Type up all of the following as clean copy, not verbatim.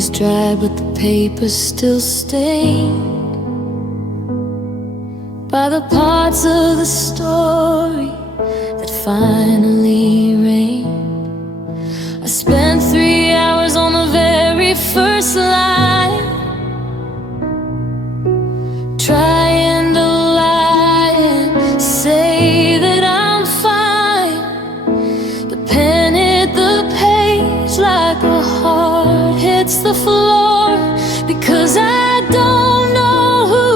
is dry, but the paper's still stained by the parts of the story that finally rained. I spent 3 hours on the very first line, trying to lie and say that I'm fine. The pen hit the page like a heart hits the floor, because I don't know who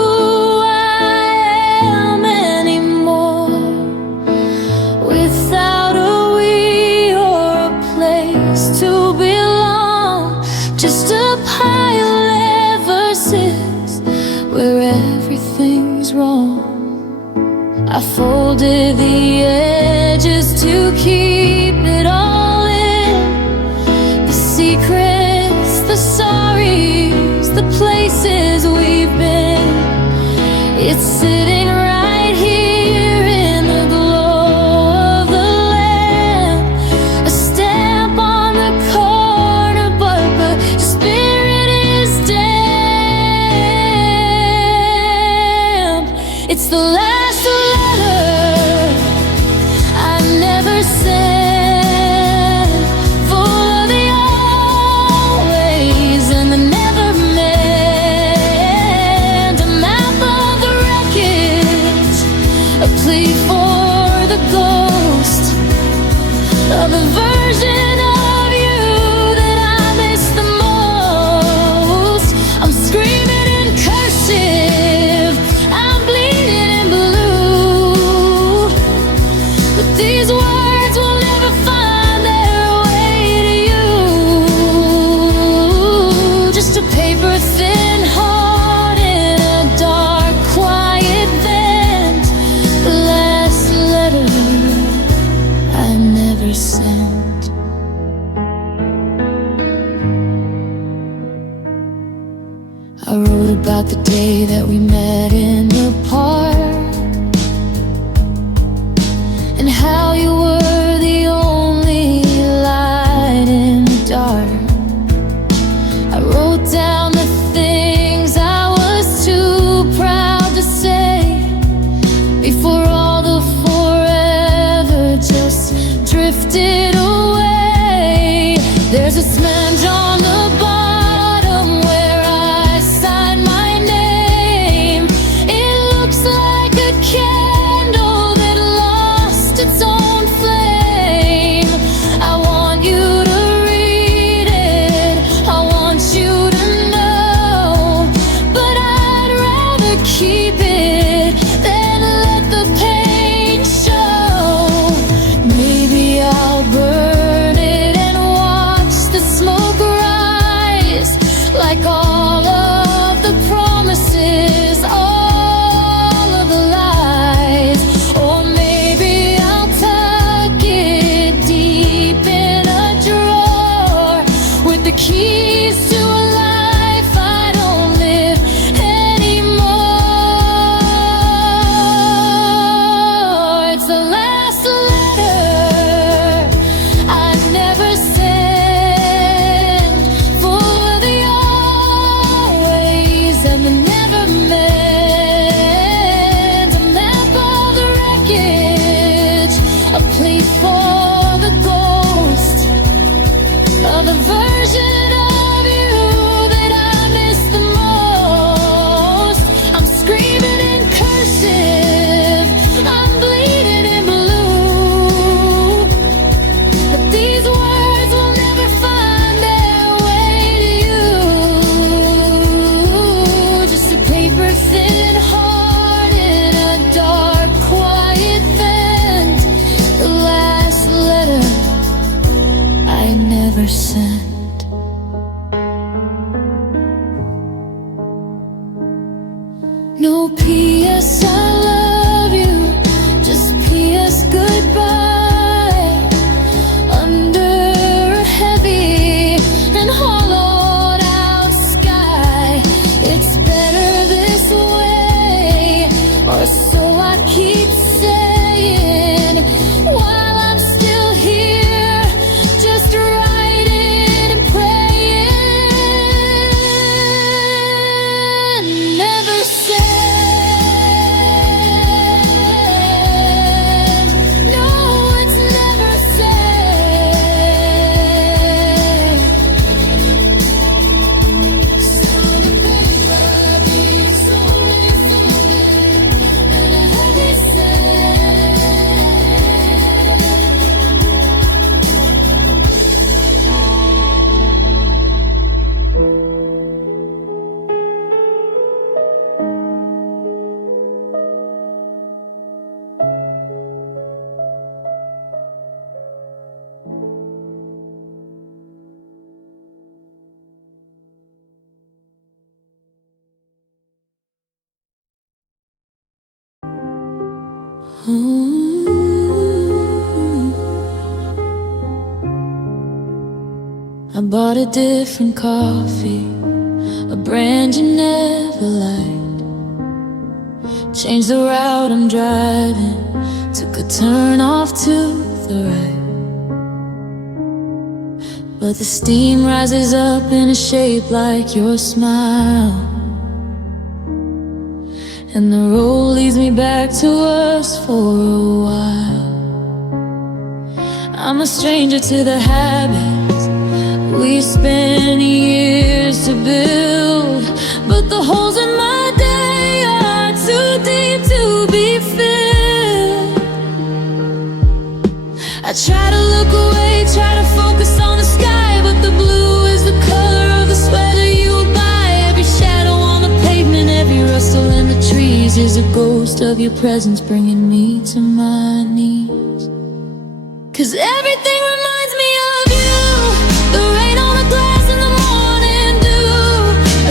I am anymore. Without a we or a place to belong, just a pile of verses where everything's wrong. I folded the edges to keep it all in, the secrets, the sorries, the places we've been. It's sitting right here in the glow of the lamp, a stamp on the corner, but the spirit is damp. It's the last letter I never sent, full of the always and the never meant. A map of the wreckage, a plea for the ghost of the version of you that I miss the most. I'm screaming in cursive, I'm bleeding in blue, but these words will never find their way to you. Just a paper thin heart in a dark, quiet vent. The last letter I never sent. I wrote about the day that we met in the park, and how you were the only light in the dark. I wrote down the things I was too proud to say before all the forever just drifted away. There's a smudge on the bottom where I signed my name. It looks like a candle that lost its own flame. I want you to read it, I want you to know, but I'd rather keep it than let the pain show. Maybe I'll burn it and watch the smoke rise, like all of the promises, all of the lies. Or maybe I'll tuck it deep in a drawer with the keys to a life I don't live anymore. It's the last letter I never sent, full of the always and the never meant. A map of the wreckage, a plea for the ghost of the version of you that I miss the most. I'm screaming in cursive, I'm bleeding in blue, but these words will never find their way to you. Just a paper thin heart in a dark, quiet vent. The last letter I never sent. No P.S. I love you, just P.S. goodbye. Under a heavy and hollowed out sky, it's better this way, or so I keep saying, while I'm still here, just writing Ooh. I bought a different coffee, a brand you never liked. Changed the route I'm driving, took a turn off to the right. But the steam rises up in a shape like your smile, and the road leads me back to us for a while. I'm a stranger to the habits we spent years to build, but the holes in my day are too deep to be filled. I try to look away, try to focus on the sky, but the blue is the color of the sweater you buy. Every shadow on the pavement, every rustle in the trees is a ghost of your presence bringing me to my knees. 'Cause everything reminds me of you, the rain on the glass in the morning dew,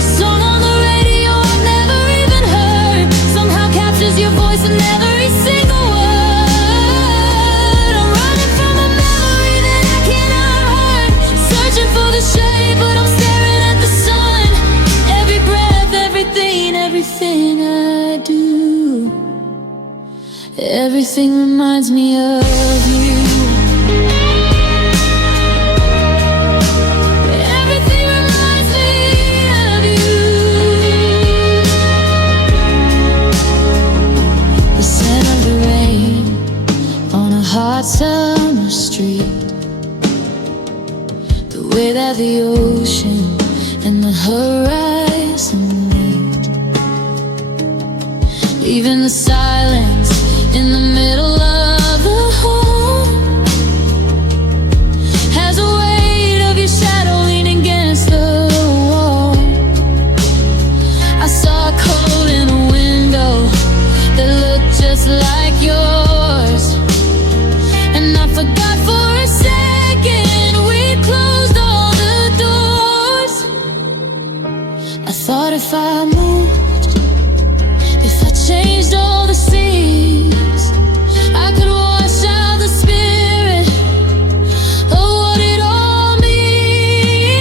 a song on the radio I've never even heard, somehow captures your voice in every single word. I'm running from a memory that I cannot hurt, searching for the shade but I'm staring at the sun. Every breath, everything, everything I do, everything reminds me of you. Hot summer street, the way that the ocean and the horizon meet, leaving the silence in the middle of the home, has a weight of your shadow leaning against the wall. I saw a coat in a window that looked just like yours, and I forgot for a second we closed all the doors. I thought if I moved, if I changed all the seas, I could wash out the spirit of what it all means.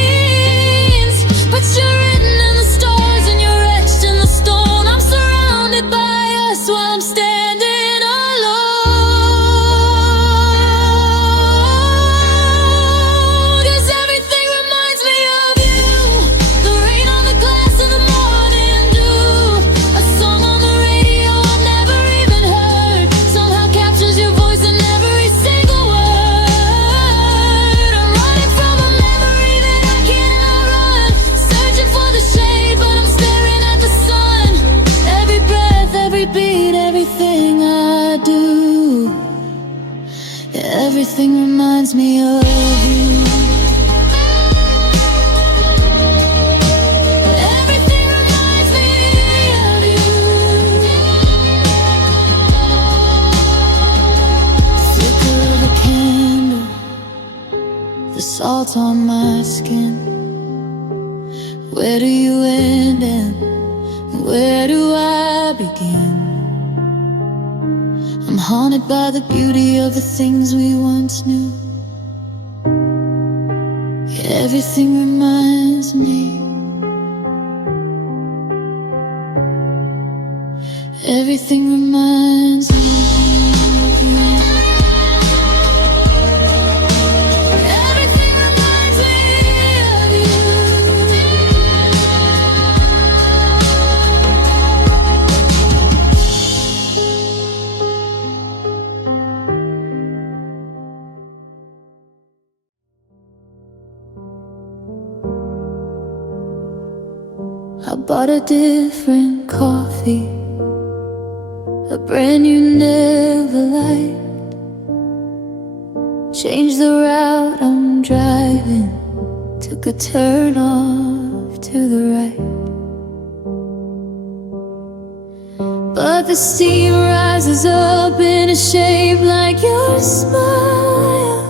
But you're written in the stars and you're etched in the stone. I'm surrounded by us while I'm standing alone. 'Cause everything reminds me of you, the rain on the glass in the morning dew, a song on the radio I've never even heard, somehow captures your voice in every single word. I'm running from a memory that I cannot run, searching for the shade but I'm staring at the sun. Every breath, every beat, everything I do, yeah, everything reminds me of you. Everything reminds me of you. Flicker of a candle, the salt on my skin. Where do you end and where do I begin? I'm haunted by the beauty of the things we once knew. Yeah, everything reminds me. Everything reminds me of you. Everything reminds me of you. I bought a different coffee, a brand you never liked. Changed the route I'm driving, took a turn off to the right. But the steam rises up in a shape like your smile,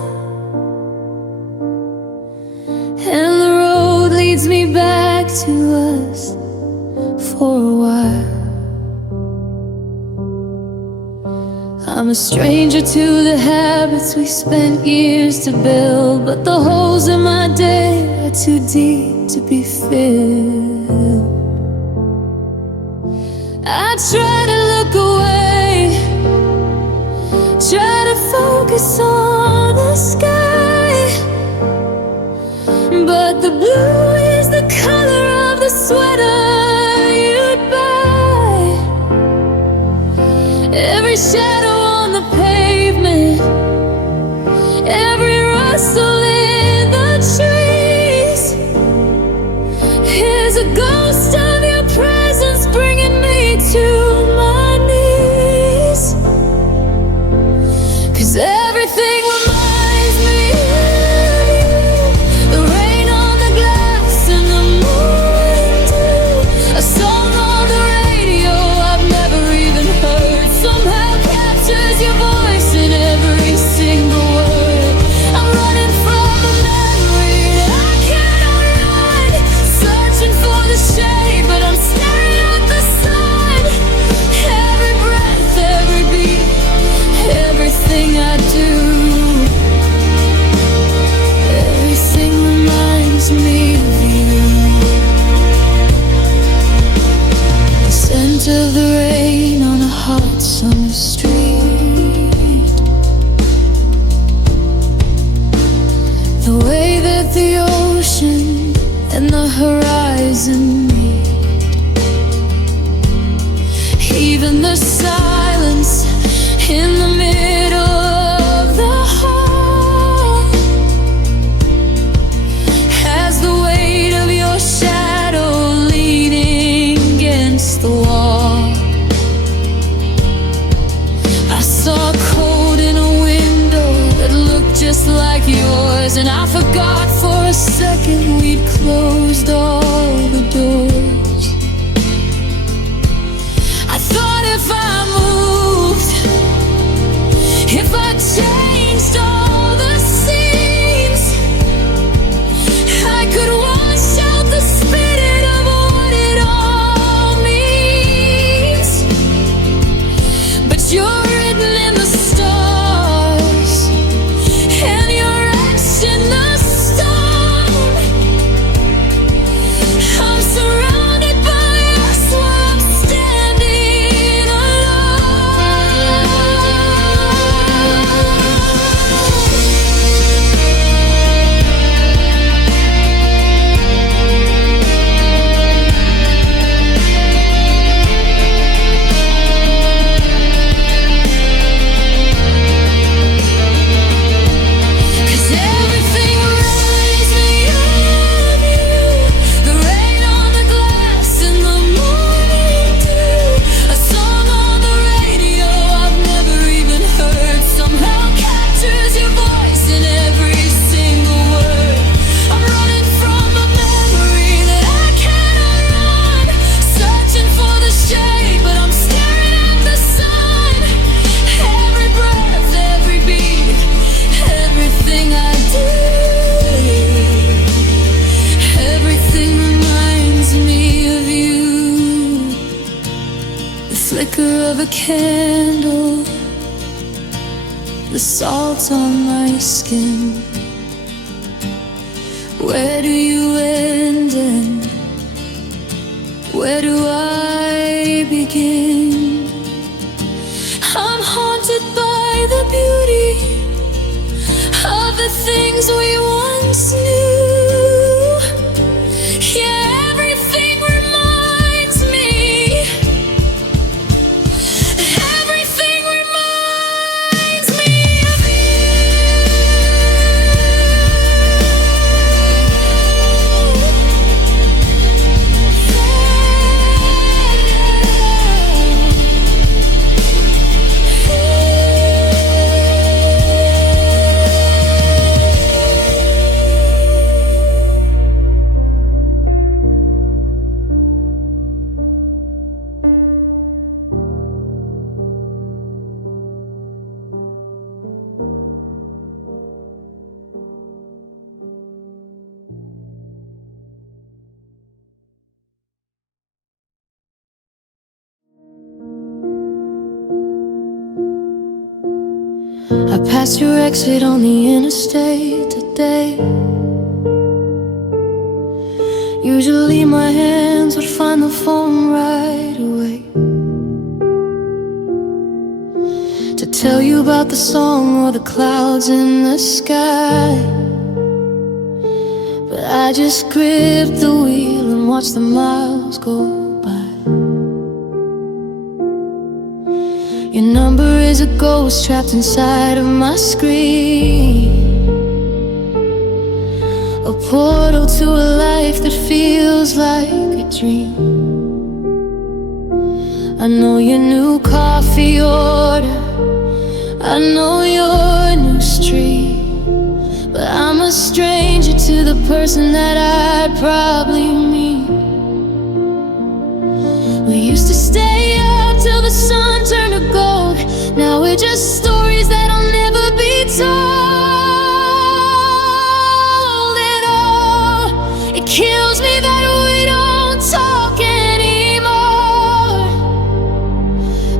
and the road leads me back to us for a while. I'm a stranger to the habits we spent years to build, but the holes in my day are too deep to be filled. I try to look away, try to focus on the sky, but the blue is the color of the sweater you'd buy. Every shadow on the pavement, every rustle in the trees, here's a ghost of your presence bringing me to my knees. 'Cause everything reminds me of you, the rain on the glass and the morning dew, a song on the radio I've never even heard, somehow captures your voice in every single word. I'm running from a memory that I cannot run, searching for the shade, but I'm staring at the sun. Every breath, every beat, everything I do, everything reminds me of you. The scent of the rain on a hot summer street, the way that the ocean and the horizon meet, even the silence in the middle of the hall has the weight of your shadow leaning against the wall. I saw cold in a window that looked just like yours, and I forgot for a second we'd closed all the doors. I thought if I moved, if I changed all the seams, I could wash out the spitting of what it all means. But you're written in the stars, and you're etched in the stone. I'm surrounded by us while I'm standing alone. Cause everything reminds me of you, the rain on the glass and the morning dew, a song on the radio I've never even heard, somehow captures your voice in every single word. I'm running from a memory that I cannot run, searching for the shade, but I'm staring at the sun. Every breath, every beat, everything I do, everything reminds me of you. The flicker of a candle, the salt on my skin. Where do you end and where do I begin? I'm haunted by the beauty of the things we once knew. Yeah, everything reminds me. Everything reminds me of you. I passed your exit on the interstate today. Usually my hands would find the phone right away to tell you about the song or the clouds in the sky. But I just gripped the wheel and watched the miles go by. Your number is a ghost trapped inside of my screen, a portal to a life that feels like a dream. I know your new coffee order, I know your new street, but I'm a stranger to the person that I'd probably meet. We used to stay up till the sun turned to gold. Now we're just stories that'll never be told. And oh, it kills me that we don't talk anymore,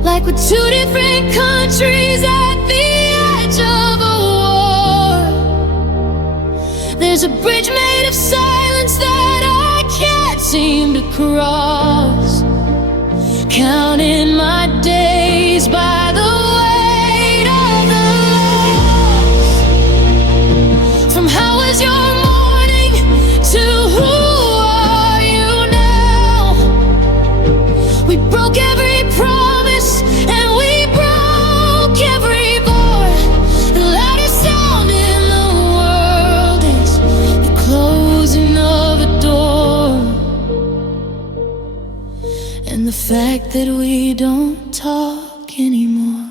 like we're two different countries at the edge of a war. There's a bridge made of silence that I can't seem to cross, counting my days by the weight of the loss. From how was your morning to who are you now? We broke every promise and we broke every bond. The loudest sound in the world is the closing of a door, and the fact that we don't talk anymore.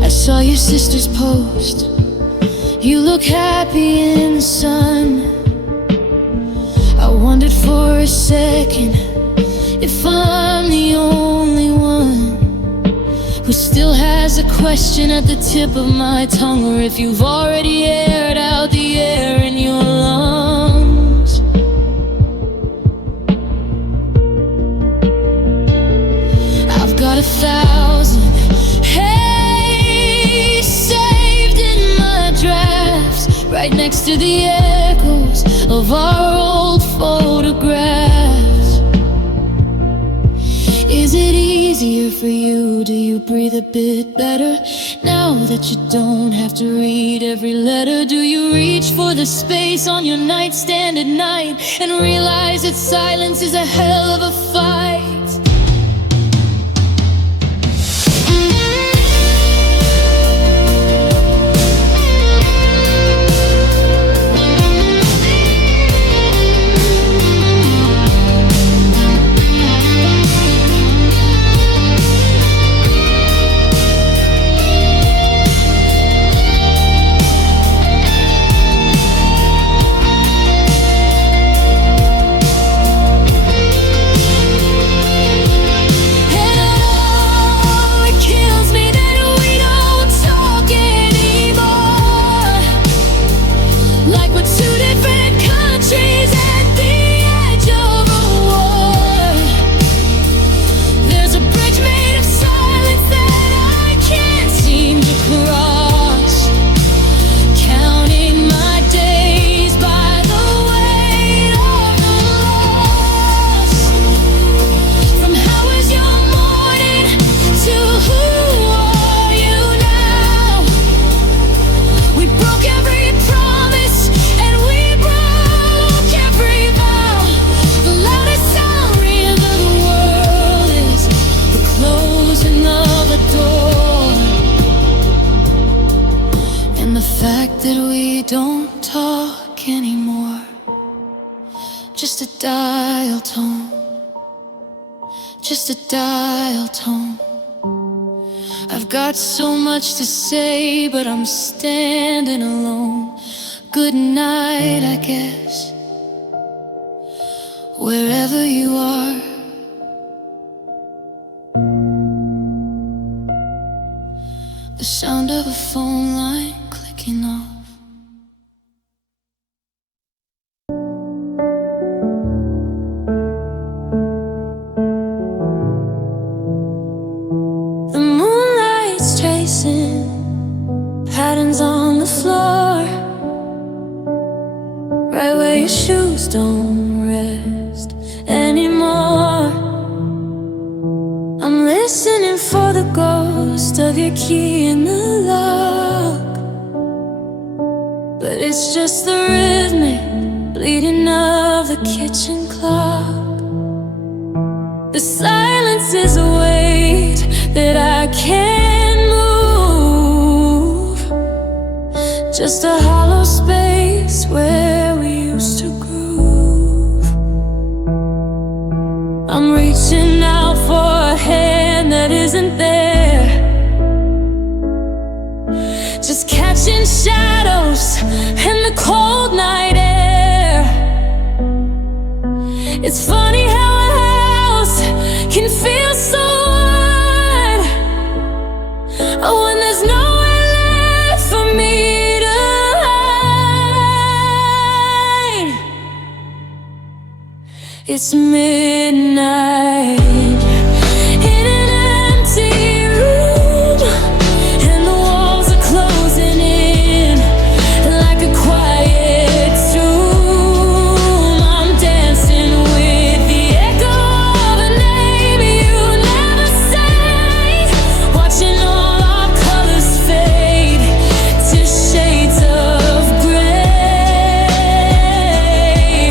I saw your sister's post. You look happy in the sun. I wondered for a second if I'm the only one who still has a question at the tip of my tongue, or if you've already aired out the air in your lungs. I've got 1,000 hey saved in my drafts, right next to the echoes of our old photographs. Is it easier for you? Do you breathe a bit better now that you don't have to read every letter? Do you reach for the space on your nightstand at night and realize that silence is a hell of a fight? Just a dial tone, just a dial tone. I've got so much to say, but I'm standing alone. Good night, I guess, wherever you are. The sound of a phone line clicking off. taste of your key in the lock, but it's just the rhythmic bleeding of the kitchen clock. The silence is a weight that I can't move, just a hollow space where we used to groove. I'm reaching out for a hand that isn't there, just catching shadows in the cold night air. It's funny how a house can feel so wide when there's nowhere left for me to hide. It's midnight in an empty room, and the walls are closing in like a quiet tomb. I'm dancing with the echo of a name you never say, watching all our colors fade to shades of gray.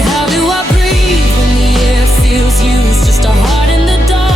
How do I breathe when the air feels used? Just a heart in the dark,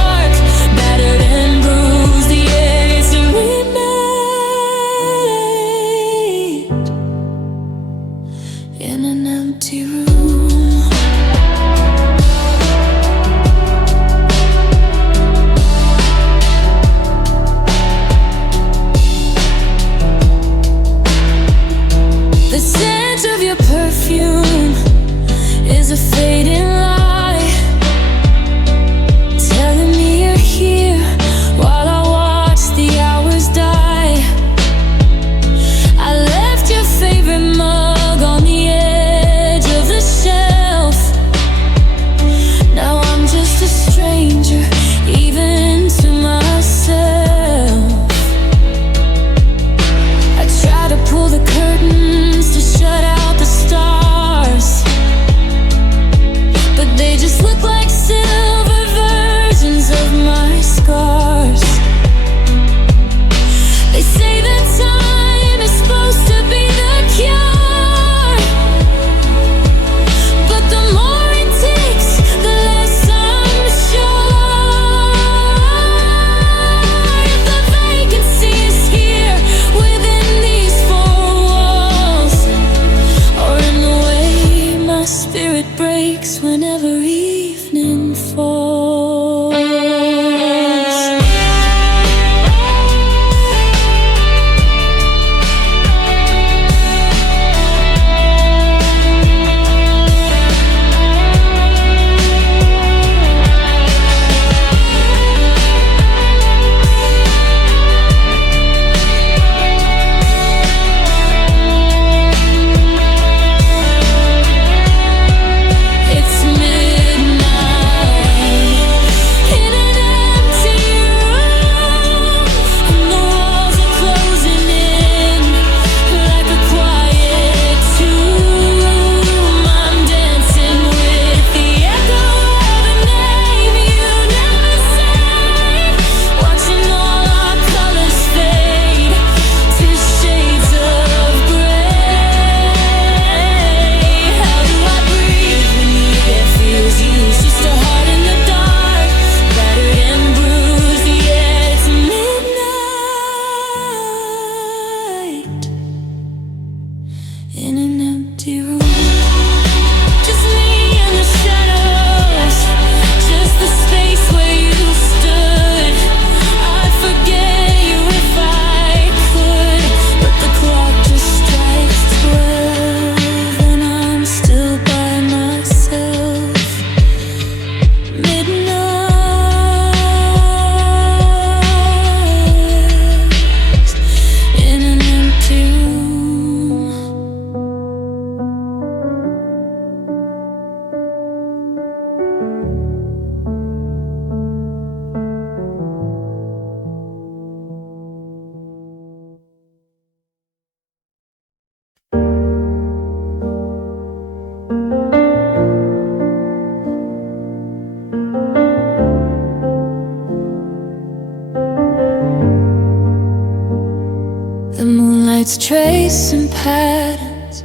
it's tracing patterns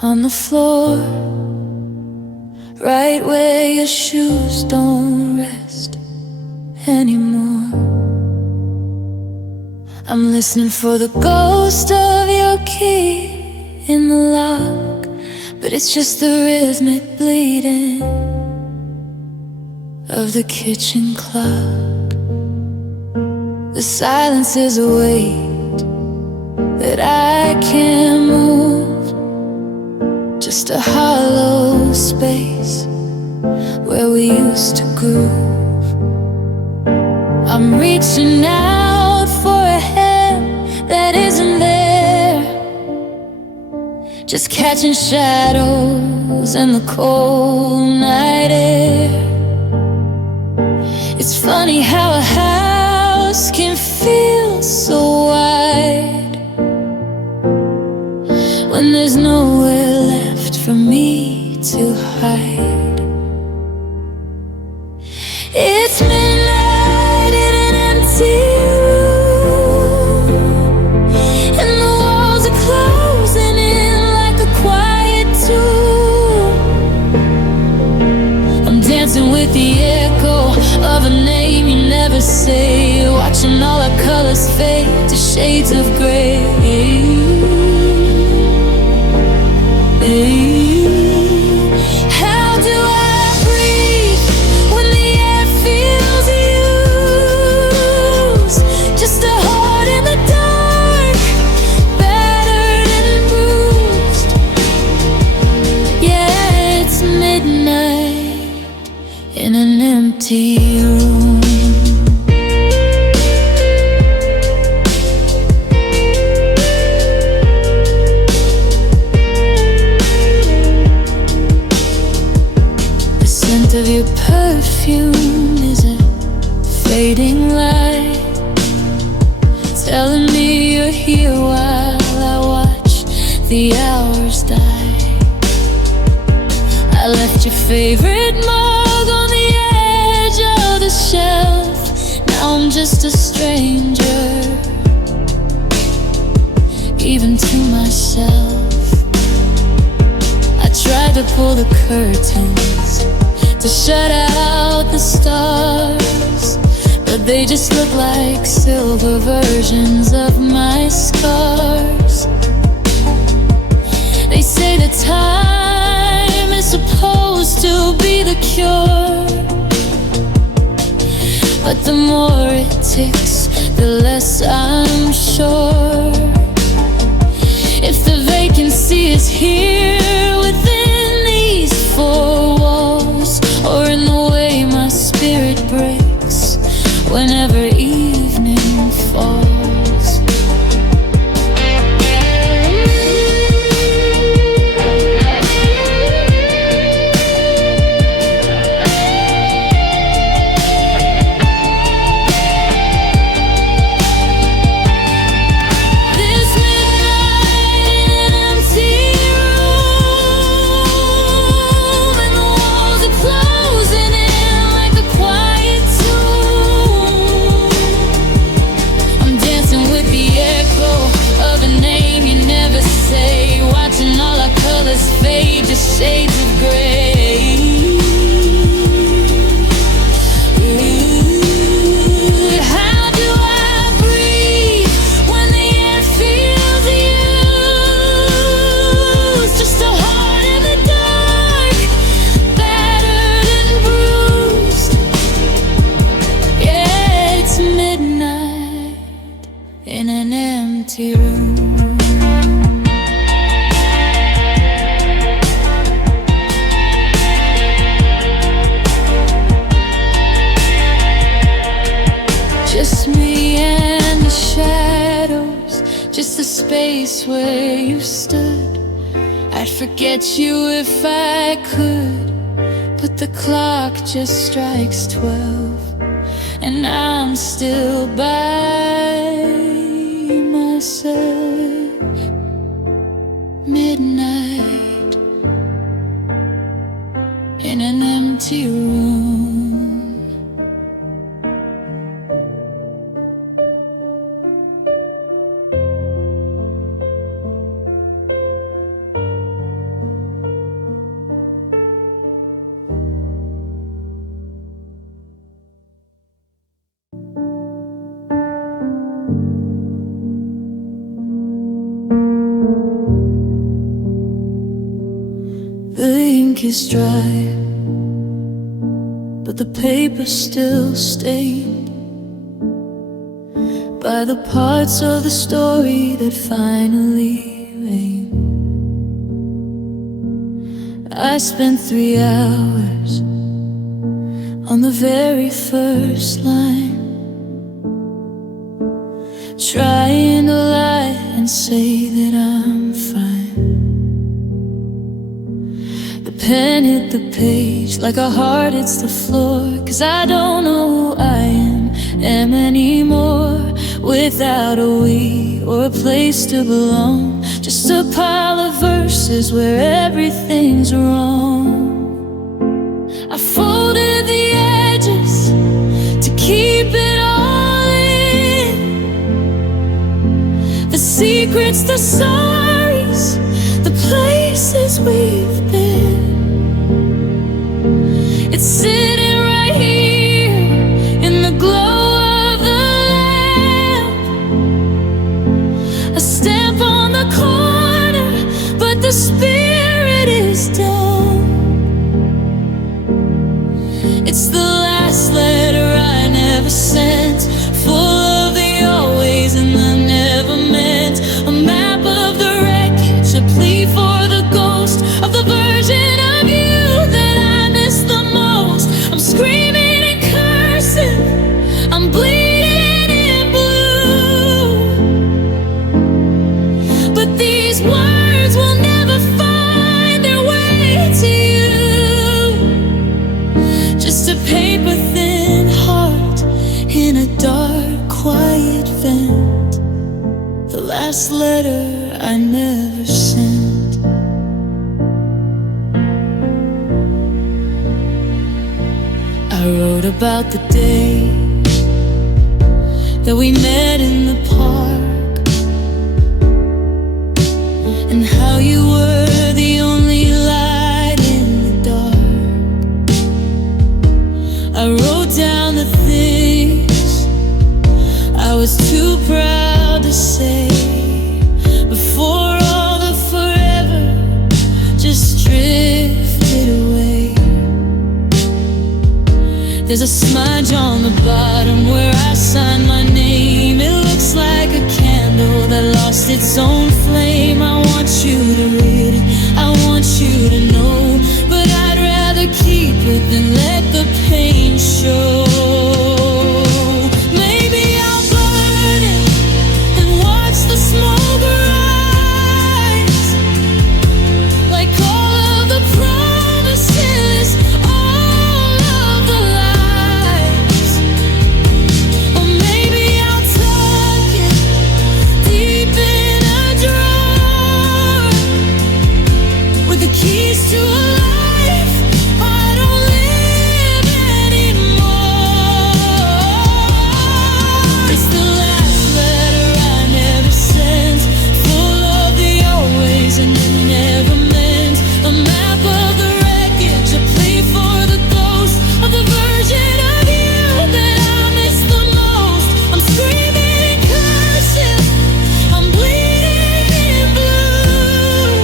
on the floor, right where your shoes don't rest anymore. I'm listening for the ghost of your key in the lock, but it's just the rhythmic bleeding of the kitchen clock. The silence is a weight that I can't move, just a hollow space where we used to groove. I'm reaching out for a hand that isn't there, just catching shadows in the cold night air. It's funny how a house can feel so wide when there's nowhere left for me to hide. It's midnight in an empty room, and the walls are closing in like a quiet tomb. I'm dancing with the echo of a name you never say, watching all our colors fade to shades of gray. How do I breathe when the air feels used? Just a heart in the dark, battered and bruised. Yeah, it's midnight in an empty room. The scent of your perfume is a fading light, telling me you're here while I watch the hours die. I left your favorite mug on the edge of the shelf. Now I'm just a stranger, even to myself. I tried to pull the curtains to shut out the stars, but they just look like silver versions of my scars. They say the time is supposed to be the cure, but the more it ticks, the less I'm sure if the vacancy is here within these four walls, or in the way my spirit breaks whenever evening falls. Fade to shades of gray. Ooh, how do I breathe when the air feels used? Just a heart in the dark, battered and bruised. Yeah, it's midnight in an empty room. Just me and the shadows, just the space where you stood. I'd forget you if I could, but the clock just strikes 12, and I'm still by myself. Midnight in an empty room. ink is dry, but the paper's still stained by the parts of the story that finally rain. I spent 3 hours on the very first line, trying to lie and say that I'm fine. The pen hit the page like a heart hits the floor, 'cause I don't know who I am anymore, without a we or a place to belong. Just a pile of verses where everything's wrong. I folded the edges to keep it all in, the secrets, the stories, the places we've been. It's sitting right here in the glow of the lamp, a stamp on the corner, but the spirit is dumb. It's the last letter I never sent, full of the always and the never meant. A map of the wreckage, a plea for the ghost of the version of you that I miss the most. I'm screaming and cursing, I'm bleeding in blue, but these words will never find their way to you. Just a paper-thin heart in a dark, quiet vent, the last letter I never sent. I wrote about the day that we met in the park, and how you were the only light in the dark. I wrote down the things I was too proud to say, before all the forever just drifted away. There's a smudge on the bottom where I signed my name. It looks like a candle that lost its own flame. I want you to read it, I want you to know, but I'd rather keep it than let the pain show. Maybe I'll burn it and watch the smoke rise, like all of the promises, all of the lies. Or maybe I'll tuck it deep in a drawer, with the keys to a life I don't live anymore. It's the last letter I never sent, full of the always and the never meant. A map of the wreckage, a plea for the ghost of the version of you that I miss the most. I'm screaming and cursing, I'm bleeding in blue,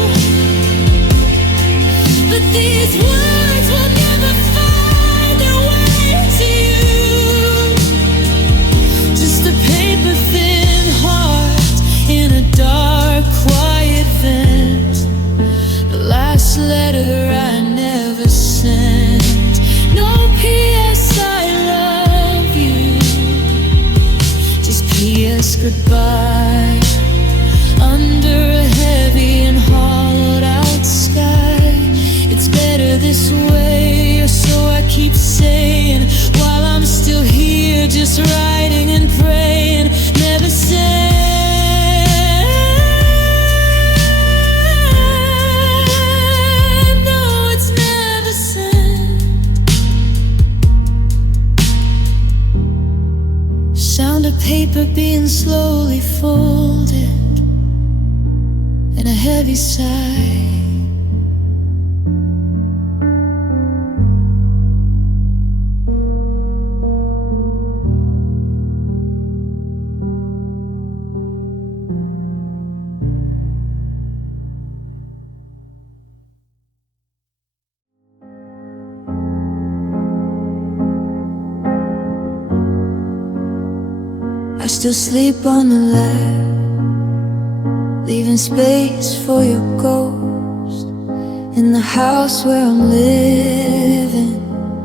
but these words will never find their way to you. Just a paper-thin heart in a dark, quiet vent, the last letter I never sent. No P.S. I love you, just P.S. goodbye. Under a heavy and hollowed out sky, it's better this way, or so I keep saying, while I'm still here just writing and praying. Never sent, no, it's never sent. Sound of paper being slowly folded, and a heavy sigh. still sleep on the left, leaving space for your ghost. In the house where I'm living,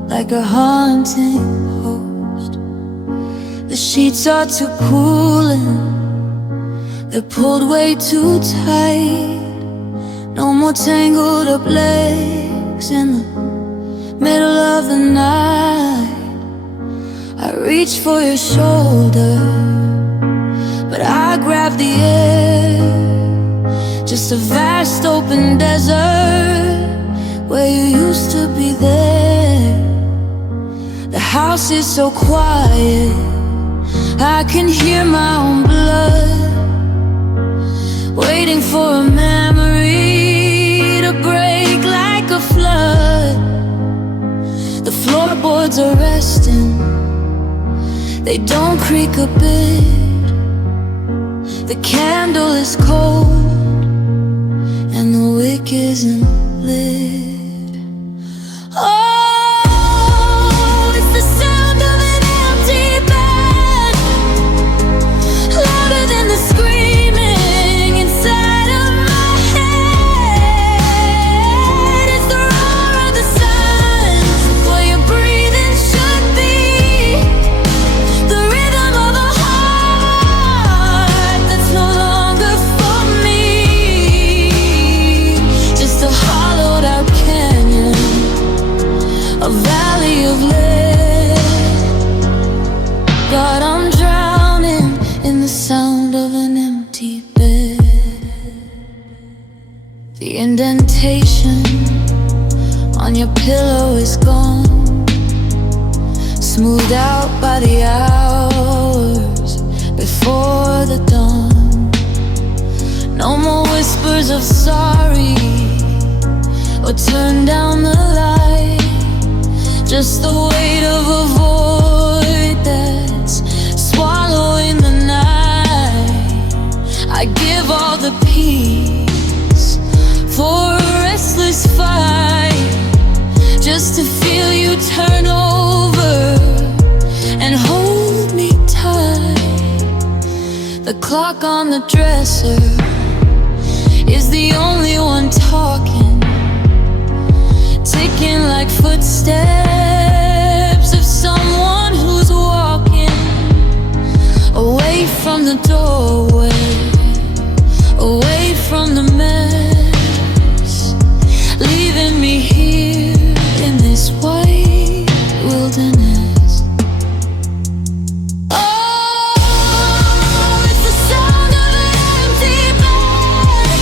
like a haunting host. The sheets are too cool and they're pulled way too tight. No more tangled up legs in the middle of the night. I reach for your shoulder, but I grab the air. Just a vast open desert where you used to be there. The house is so quiet, I can hear my own blood, waiting for a memory to break like a flood. The floorboards are resting, they don't creak a bit. The candle is cold and the wick isn't lit. Oh, it's the sound of an empty bed, louder than the screaming inside of my head. It's the roar of the silence where your breathing should be, the rhythm of a heart that's no longer for me. Just a hollowed out canyon, a valley of lead. God, I'm drowning in the sound of an empty bed. The indentation on your pillow is gone, smoothed out by the hours before the dawn. No more whispers of sorry or turn down the light. Just the weight of a void that's swallowing the night. I give all the peace for a restless fight, just to feel you turn over and hold me tight. The clock on the dresser is the only one talking, ticking like footsteps of someone who's walking away from the doorway, away from the mess, leaving me here in this white wilderness. Oh, it's the sound of an empty bed,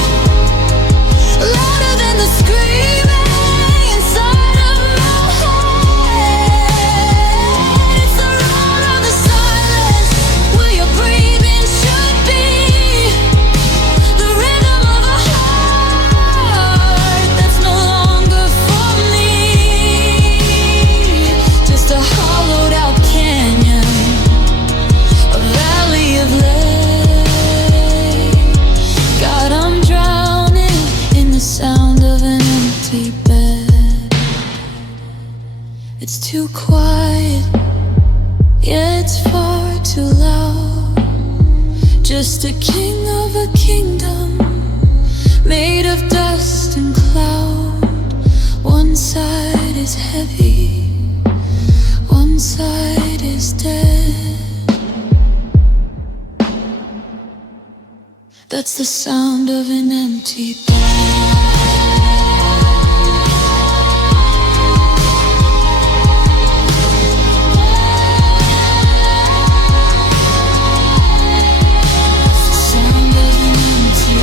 louder than the screaming inside of my head. It's the roar of the silence where your breathing should be, the rhythm of a heart that's no longer for me. Just a hollowed out canyon, a valley of lead. God, I'm drowning in the sound of an empty bed. It's too quiet, yeah, it's far too loud. Just a king of a kingdom made of dust and cloud. One side is heavy, one side is dead. That's the sound of an empty bed. Sound of an empty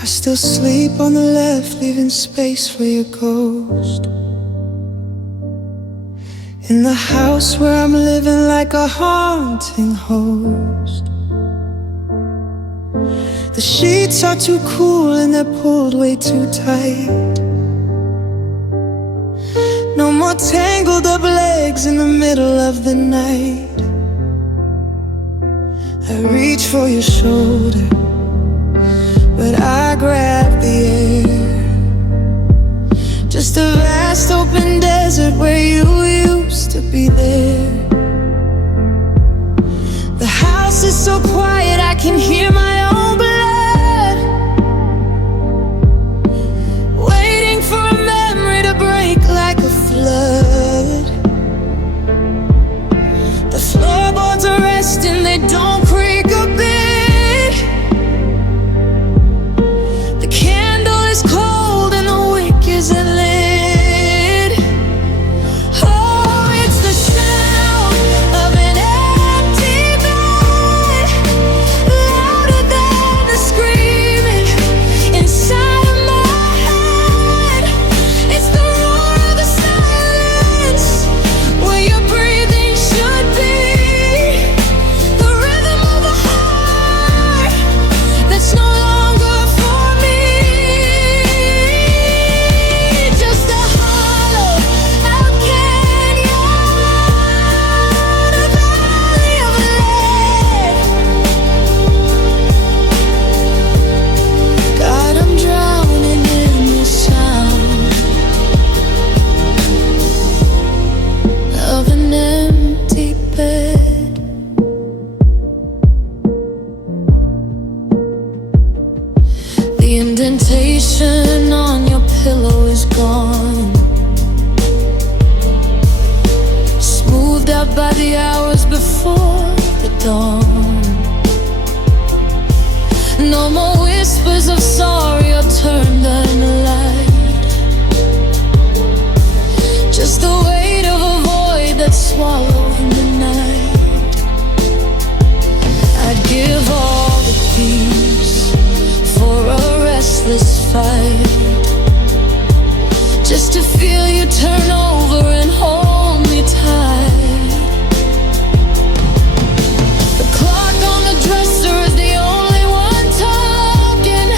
I still sleep on the left, leaving space for your ghost. In the house where I'm living like a haunting host. The sheets are too cool and they're pulled way too tight. No more tangled up legs in the middle of the night. I reach for your shoulder, but I grab the air. Just a vast open desert where you used to be there. The house is so quiet I can hear my own blood, waiting for a memory to break like a flood. The floorboards are resting, they don't creak a bit. The candle is cold and the wick isn't lit. The indentation on your pillow is gone, smoothed out by the hours before the dawn. No more whispers of sorry or turned on the light. Just the weight of a void that's swallowing the night. I'd give all the peace for a restless fight, just to feel you turn over and hold me tight. The clock on the dresser is the only one talking,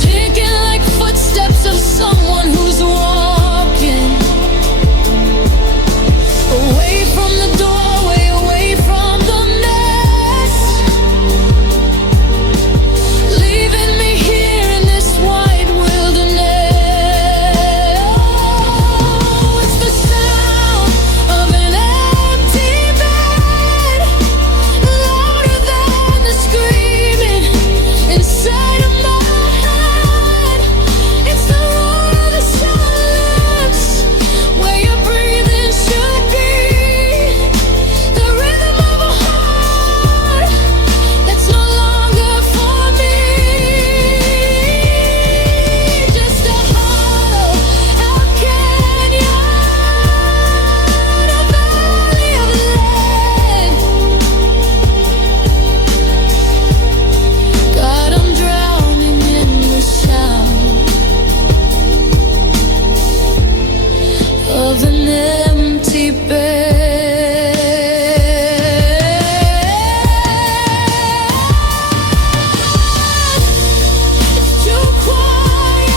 ticking like footsteps of someone who's walking away from the doorway, away from the mess, leaving me here in this wide wilderness. Oh, it's the sound of an empty bed, louder than the screaming inside of my head. It's the roar of the silence where your breathing should be, the rhythm of a heart that's no longer for me. Just a hollow out canyon, a valley of lead. God, I'm drowning in the sound of an empty bed. It's too quiet,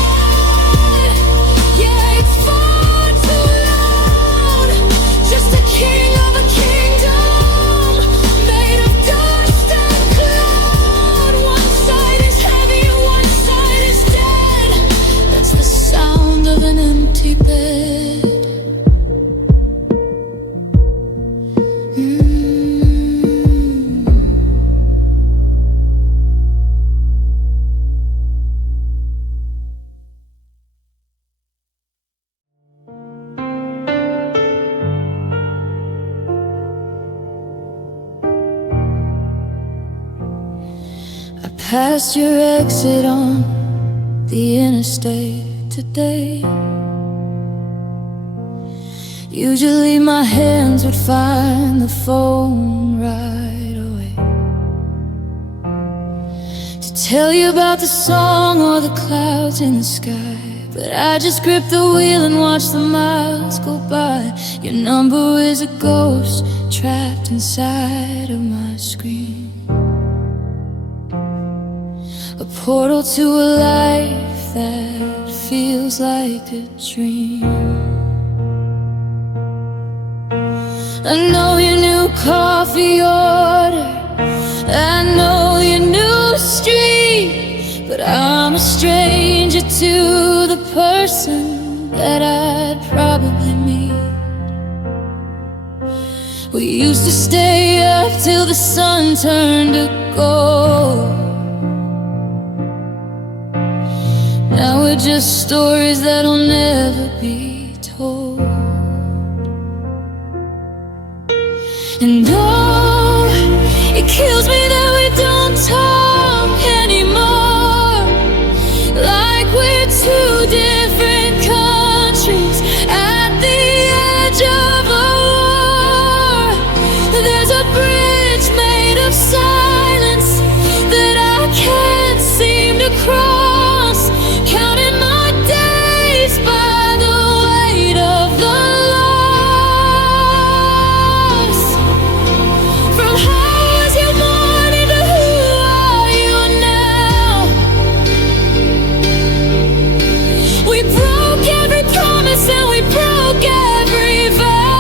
yeah, it's far too loud. Just a king of a kingdom made of dust and cloud. One side is heavy, one side is dead. That's the sound of an empty bed. I passed your exit on the interstate today. Usually my hands would find the phone right away to tell you about the song or the clouds in the sky, but I just grip the wheel and watch the miles go by. Your number is a ghost trapped inside of my screen, a portal to a life that feels like a dream. I know your new coffee order, I know your new street, but I'm a stranger to the person that I'd probably meet. We used to stay up till the sun turned to gold. Now we're just stories that'll never be told. And oh, it kills me that we don't talk anymore, like we're two different countries at the edge of a war. There's a bridge made of silence that I can't seem to cross, counting my days by the weight of the loss. From how was your morning to who are you now? We broke every promise and we broke every vow.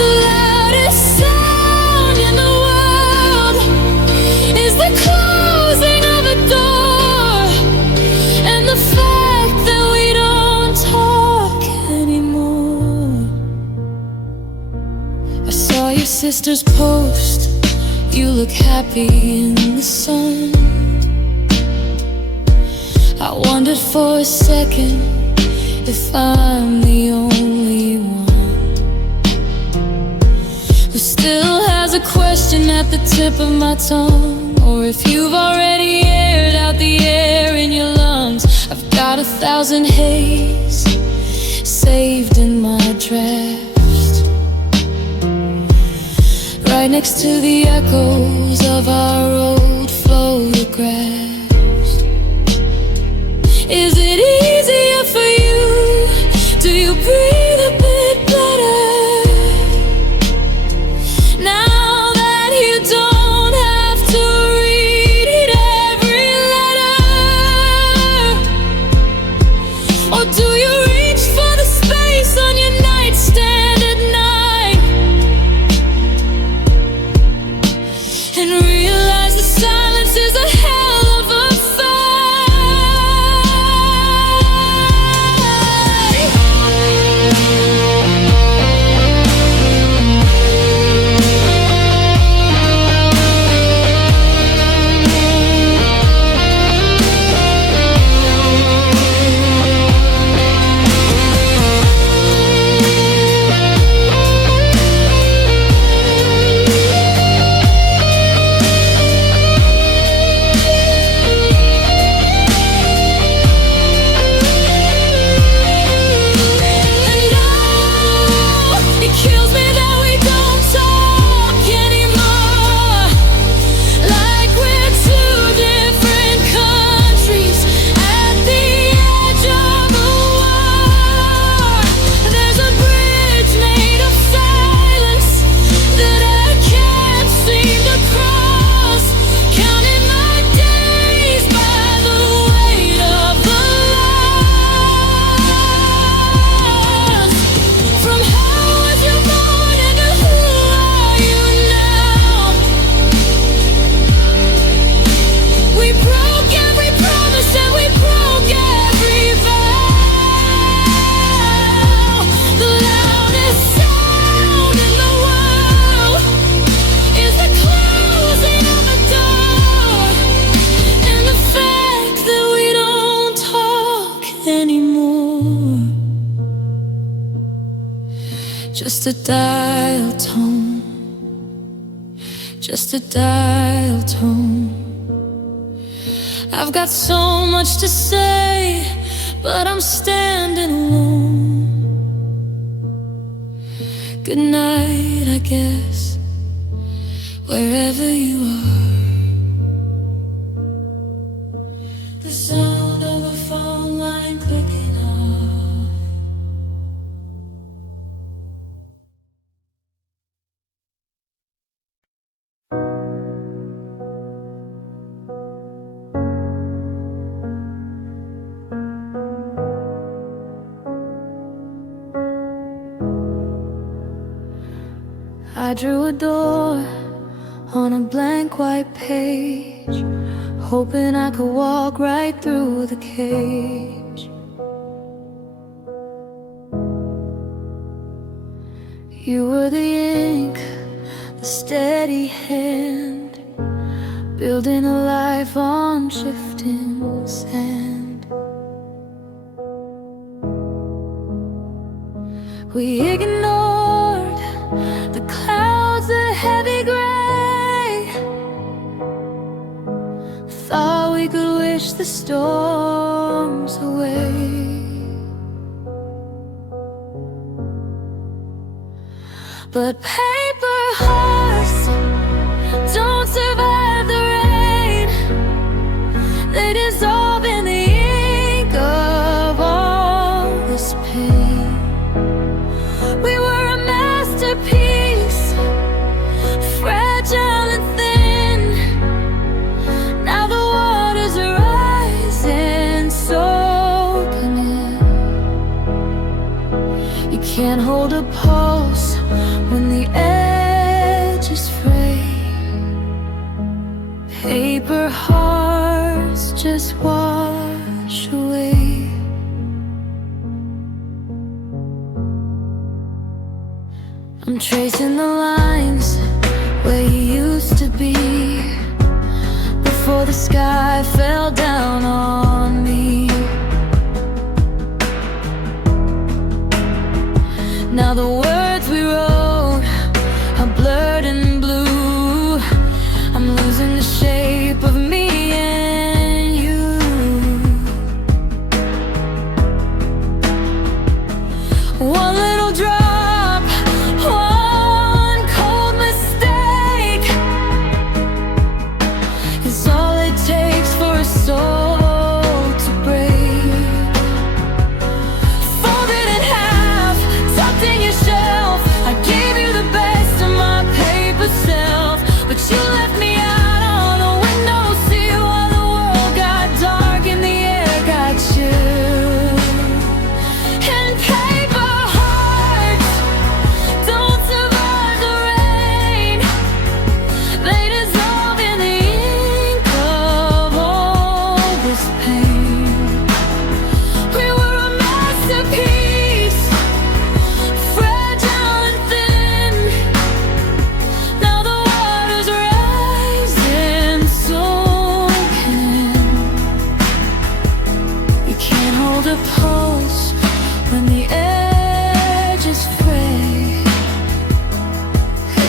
The loudest sound in the world is the closing of a door, and the fact that we don't talk anymore. I saw your sister's post, you look happy in the sun. I wondered for a second if I'm the only one who still has a question at the tip of my tongue, or if you've already aired out the air in your lungs. I've got 1,000 haze saved in my draft, right next to the echoes of our old photographs. Is it easier for you? Do you breathe a bit better now that you don't have to read every letter? Or do you reach for the space on your nightstand at night and realize the silence is a hell of a fight? Just a dial tone, just a dial tone. I've got so much to say, but I'm standing alone. Good night, I guess, wherever you are. The sound of a phone line clicking off. I drew a door on a blank white page, hoping I could walk right through the cage. You were the ink, the steady hand, building a life on shifting sand. We ignored the clouds, a heavy gray, thought we could wish the storms away. But paper hearts don't survive the rain. They dissolve in the ink of all this pain. We were a masterpiece, fragile and thin. Now the waters are rising, soaking in. You can't hold a pulse when the edge is frayed. Paper hearts just wash away. I'm tracing the lines where you used to be, before the sky fell down on me. Now the words we wrote are blurred and blue. I'm losing the shape of me and you. One little drop, one cold mistake is all it takes for a soul to break. Folded in half, tucked in your shelf, I gave you the best of my paper self, but you left me out on a windowsill while the world got dark and the air got chill. And paper hearts don't survive the rain. They dissolve in the ink of all this pain. We were a masterpiece, fragile and thin. Now the water's rising, soaking in. You can't hold a pulse when the edge is frayed.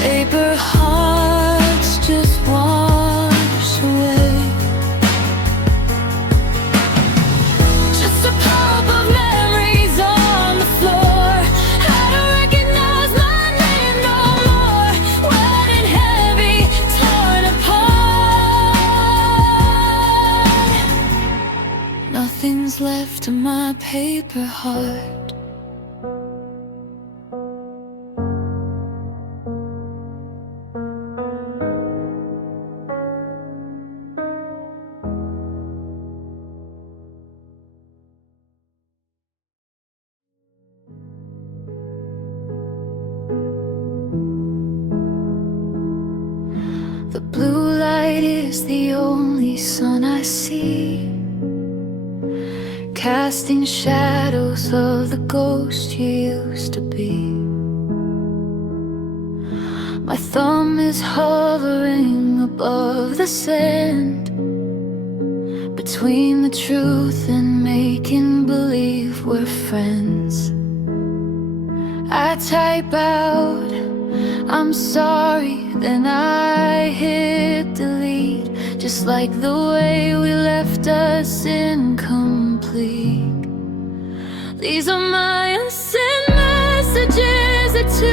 Paper hearts just wash away. Just a pulp of memories on the floor. I don't recognize my name no more. Wet and heavy, torn apart. Nothing's left of my paper heart. The blue light is the only sun I see, casting shadows of the ghost you used to be. My thumb is hovering above the sand, between the truth and making believe we're friends. I type out, I'm sorry, then I hit delete, just like the way we left us incomplete. These are my unsent messages at 2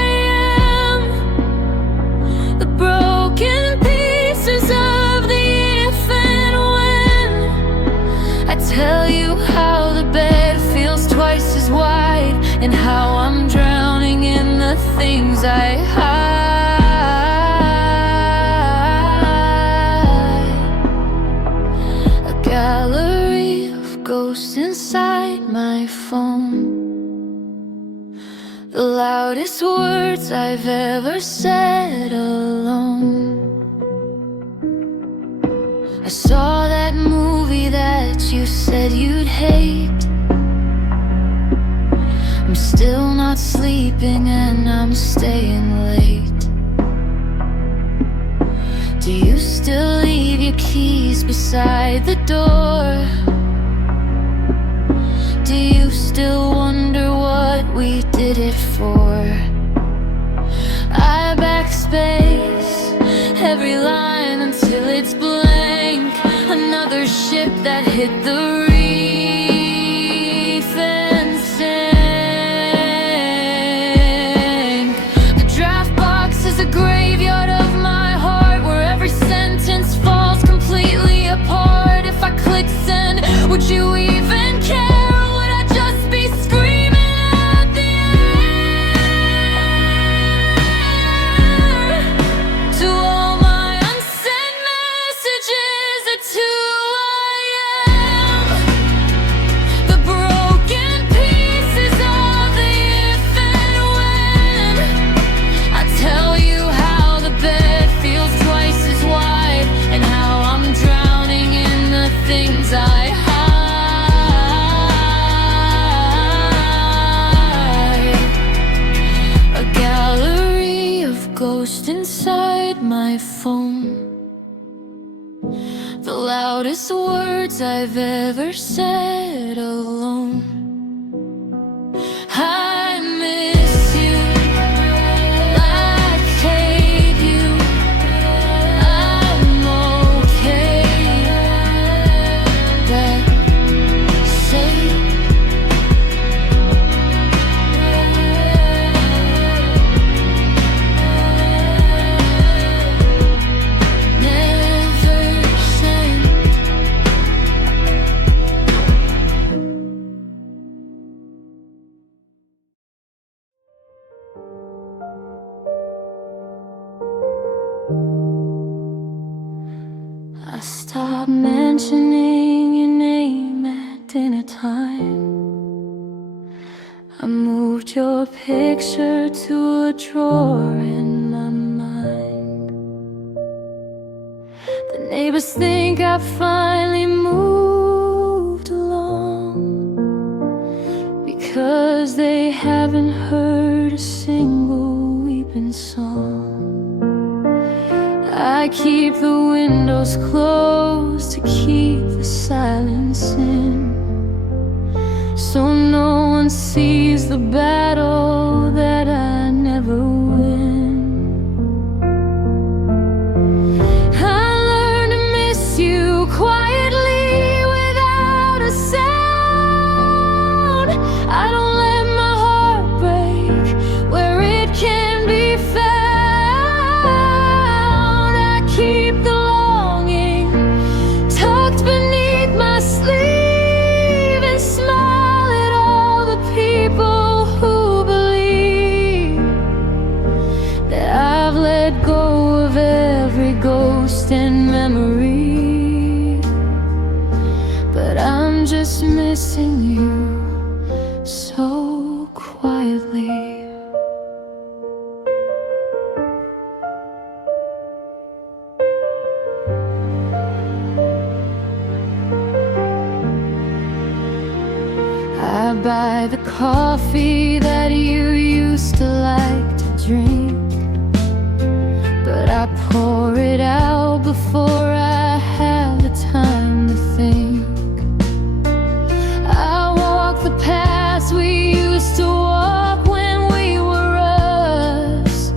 a.m. The broken pieces of the if and when. tell you how the bed feels twice as wide, and how I'm drowning in the things I hide. A gallery of ghosts inside my phone. The loudest words I've ever said alone. I saw that movie that you said you'd hate. I'm still not sleeping and I'm staying late. Do you still leave your keys beside the door? Do you still wonder what we did it for? I backspace every line until it's blank. Another ship that hit the reef and sank. The draft box is a graveyard of my heart, where every sentence falls completely apart. If I click send, would you even care? Ghost inside my phone. The loudest words I've ever said alone. I miss you, I hate you, I'm okay. That say I stopped mentioning your name at dinner time. I moved your picture to a drawer in my mind. The neighbors think I finally moved along, because they haven't heard a single weeping song. I keep the windows closed to keep the silence in, so no one sees the battle that I never win. I learned to miss you quietly without a sound. I don't let my heart break where it can be found. Keep the longing tucked beneath my sleeve, and smile at all the people who believe that I've let go of every ghost and memory. But I'm just missing you so quietly. I buy the coffee that you used to like to drink, but I pour it out before I have the time to think. I walk the paths we used to walk when we were us,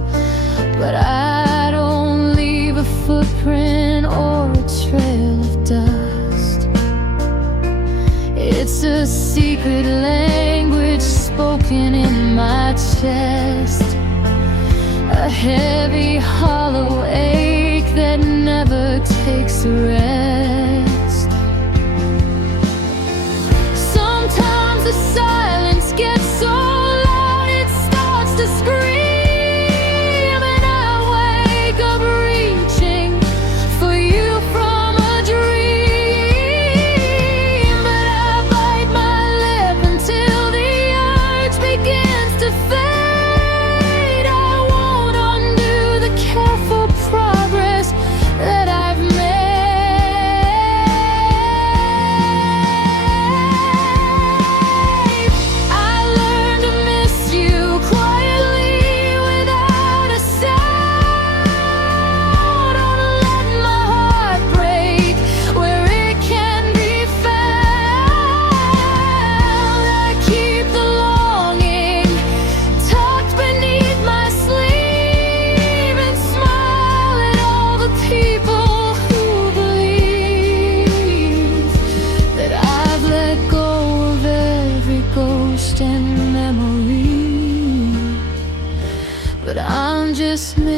but I don't leave a footprint or a trail of dust. It's a secret language spoken in my chest, a heavy, hollow ache that never takes a rest.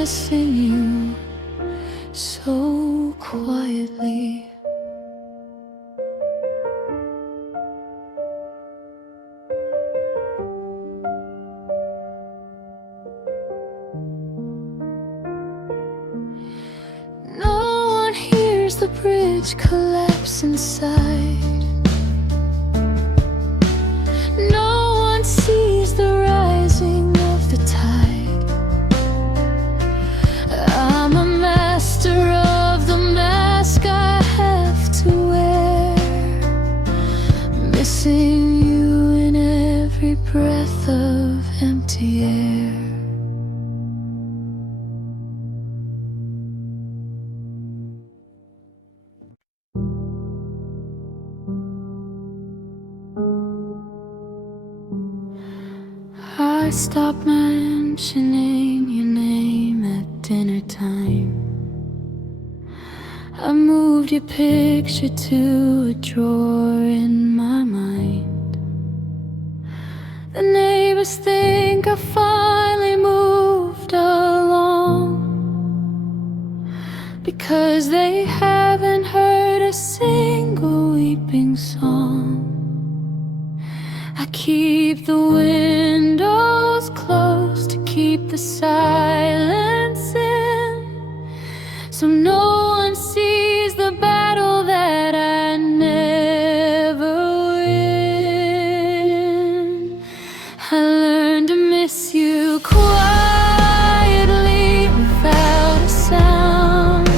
missing you so quietly. No one hears the bridge collapse inside. No one sees the rising of the tide. I'm a master of the mask I have to wear, missing you in every breath of empty air. I stopped mentioning your name at dinner time. I moved your picture to a drawer in my mind. The neighbors think I finally moved along, because they haven't heard a single weeping song. I keep the windows closed to keep the silence in, so no one sees the battle that I never win. I learned to miss you quietly without a sound.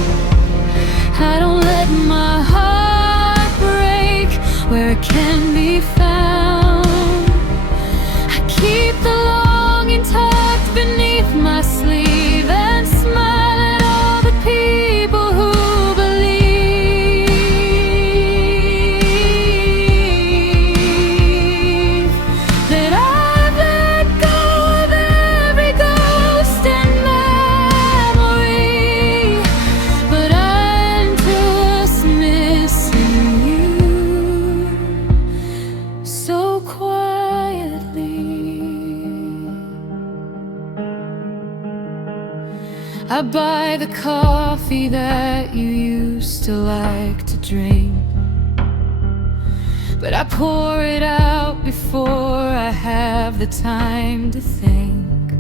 I don't let my heart break where it can be found. Keep the longing tucked beneath my sleeve and smile at all the people who believe that I've let go of every ghost and memory, but I'm just missing you so quietly. I buy the coffee that you used to like to drink, but I pour it out before I have the time to think.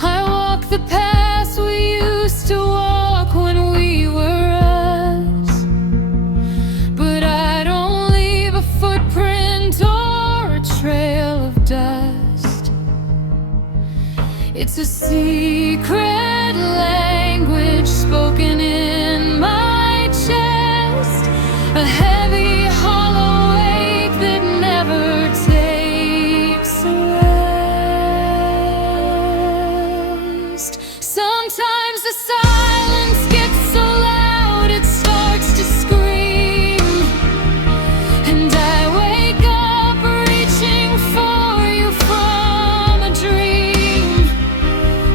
I walk the paths we used to walk when we were us, but I don't leave a footprint or a trail of dust. It's a secret language spoken in my chest, a heavy, hollow ache that never takes a rest. Sometimes the silence gets so loud it starts to scream, and I wake up reaching for you from a dream.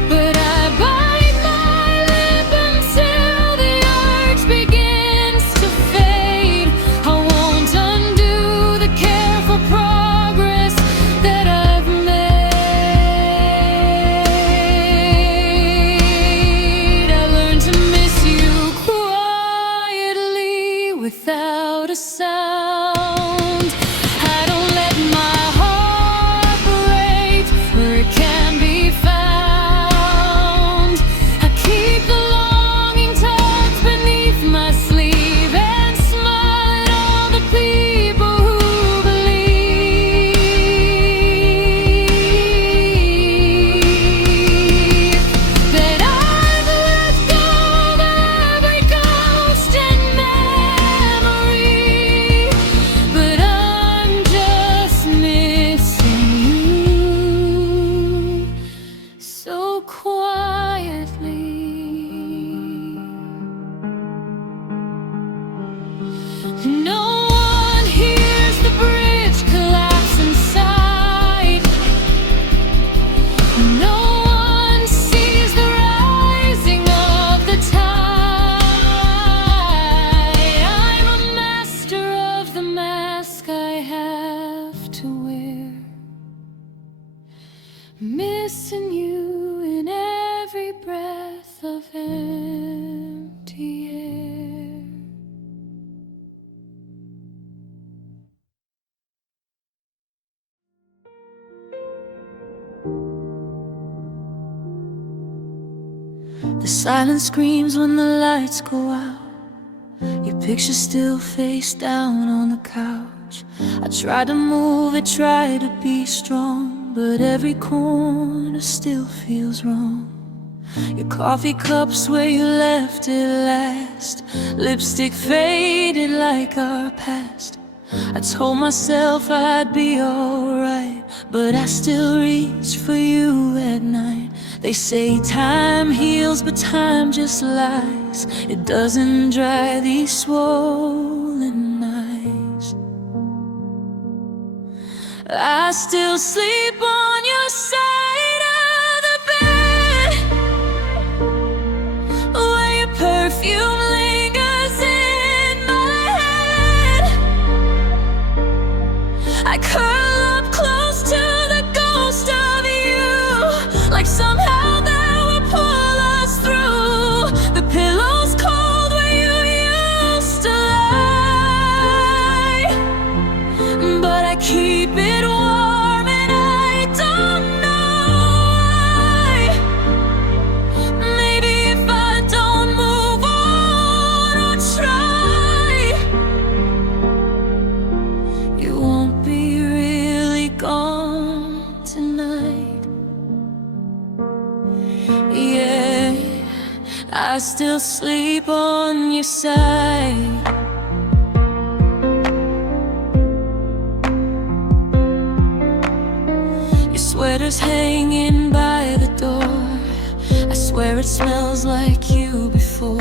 But I bite my lip until the urge begins to fade. I won't undo the careful progress that I've made. I learned to miss you quietly without a sound. I don't let my heart break where it can be found. I keep the longing tucked beneath my sleeve and smile at all the people who believe that I've let go of every ghost and memory, The silence screams when the lights go out. Your picture still face down on the couch. I try to move it, try to be strong, but every corner still feels wrong. Your coffee cups where you left it last, lipstick faded like our past. I told myself I'd be alright, but I still reach for you at night. They say time heals, but time just lies. It doesn't dry these swollen eyes. I still sleep on your side of the bed, where your perfume lingers in my head. I curl up close to the ghost of you, like somehow that will pull us through. The pillow's cold where you used to lie, but I keep it warm and I don't know why. Maybe if I don't move on or try, you won't be really gone tonight. Yeah, I still sleep on your side. Your sweater's hanging by the door. I swear it smells like you before.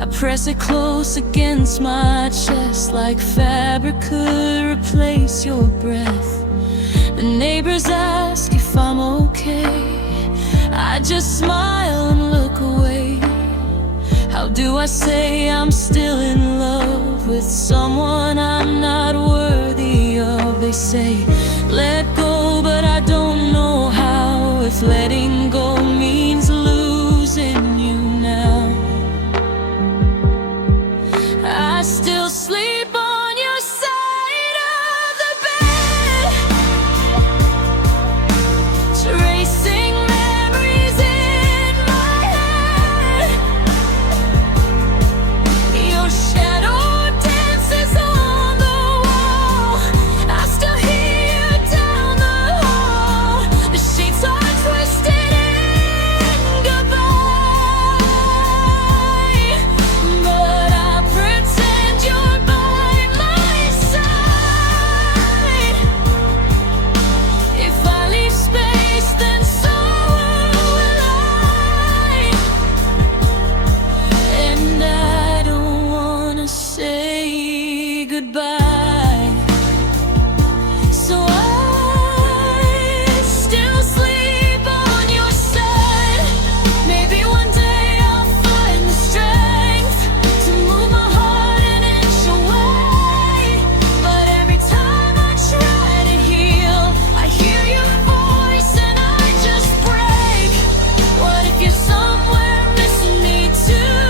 I press it close against my chest, like fabric could replace your breath. The neighbors ask if I'm okay. I just smile and look away. How do I say I'm still in love with someone I'm not worthy of? They say let go, but I don't know how. If letting go means losing you now, I still sleep on your side of the bed, tracing memories in my head. Your shadow dances on the wall. I still hear you down the hall. The sheets are twisted in goodbye, but I pretend you're by my side. If I leave space, then so will I. And I don't wanna say goodbye, so I still sleep on your side. Maybe one day I'll find the strength to move my heart an inch away, but every time I try to heal, I hear your voice and I just break. What if you're somewhere missing me too?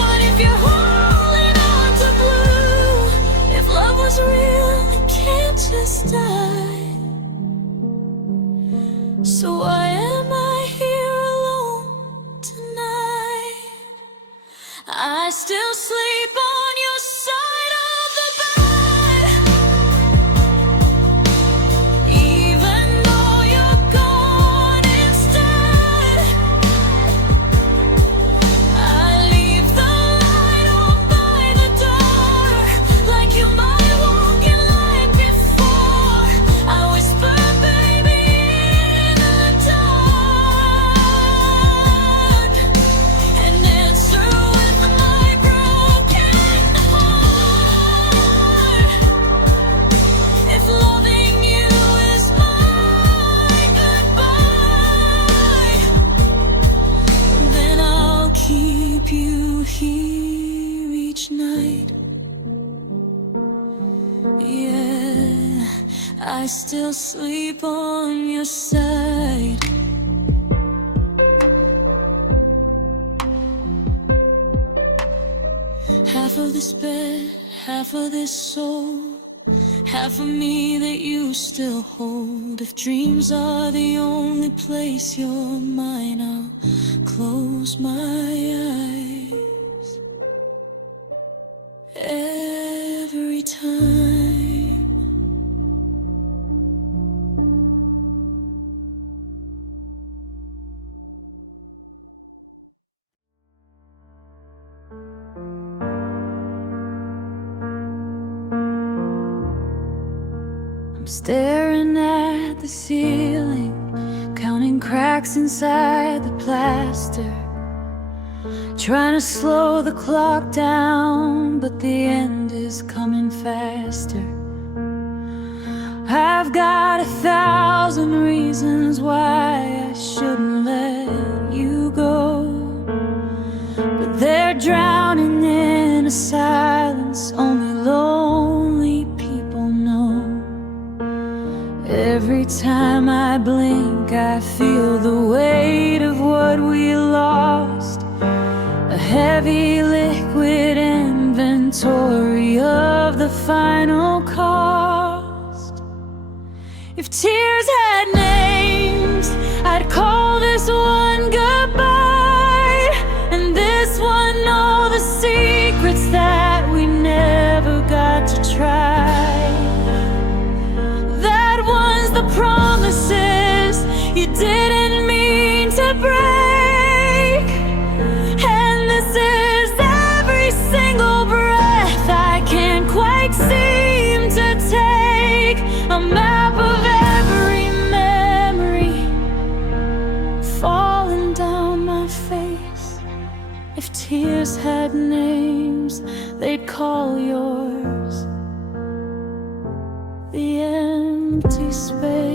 What if you're holding on to blue? If love was real, it can't just die. So why am I here alone tonight? I still sleep on your side of the bed, even though you're gone instead. I leave the light on by the door, like you might walk in like before. I whisper, baby, in the dark, and answer with my broken heart. If loving you is my goodbye, then I'll keep you here each night. Yeah, I still sleep on your side. Half of this bed, half of this soul, half of me that you still hold. If dreams are the only place you're mine, I'll close my eyes every time. I'm staring at the ceiling, counting cracks inside the plaster, trying to slow the clock down, but the end is coming faster. I've got 1,000 reasons why I shouldn't let you go, but they're drowning in a silence only lonely people know. Every time I blink, I feel the weight of what we lost, a heavy liquid inventory of the final cost. If tears had names, I'd call this one goodbye, and this one all the secrets that we never got to try. The promises you didn't mean to break, and this is every single breath I can't quite seem to take, a map of every memory falling down my face. If tears had names, they'd call yours the empty space.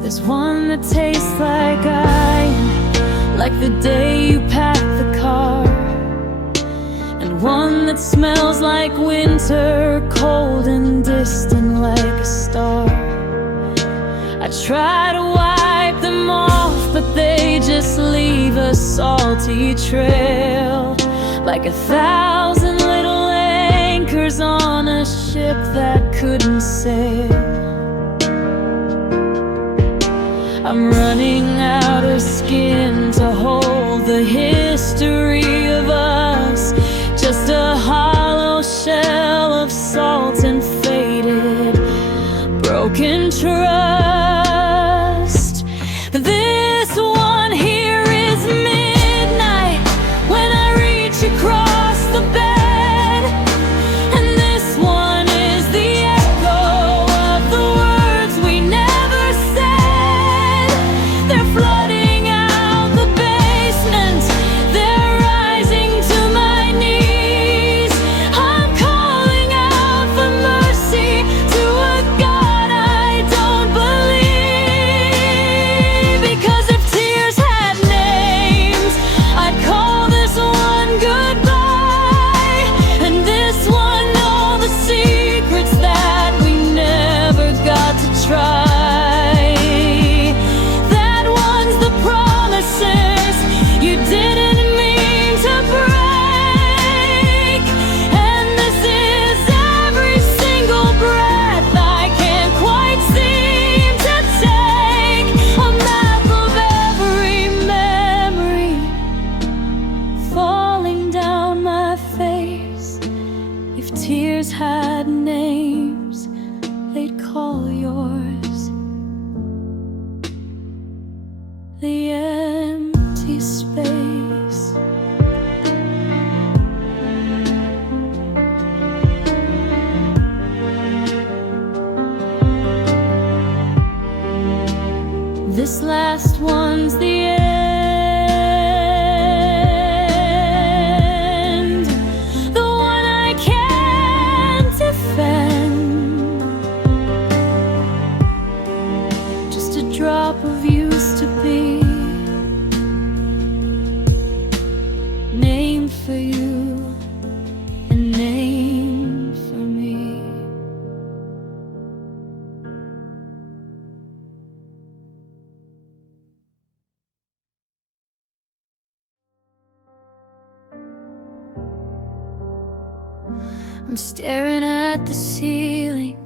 There's one that tastes like iron, like the day you packed the car, and one that smells like winter, cold and distant like a star. I try to wipe them off, but they just leave a salty trail, like 1,000 little anchors on a ship that couldn't sail. I'm running out of skin to hold the history of us, just a hollow shell of salt and faded, broken trust. This one here is midnight when I reach across the bed, and this one is the echo of the words we never said. They're flooding out the basement, they're rising to my knees. I'm calling out for mercy to a God I don't believe, because if tears had names, I'd call this one goodbye, and this one all the secrets that we never got to try. That one's the promises you didn't mean to break, and this is every single breath I can't quite seem to take, a map of every memory falling down my face. If tears had names, they'd call yours the empty space. This last one's the end, the one I can't defend, just a drop of used to be, name for you and name for me. I'm staring at the ceiling,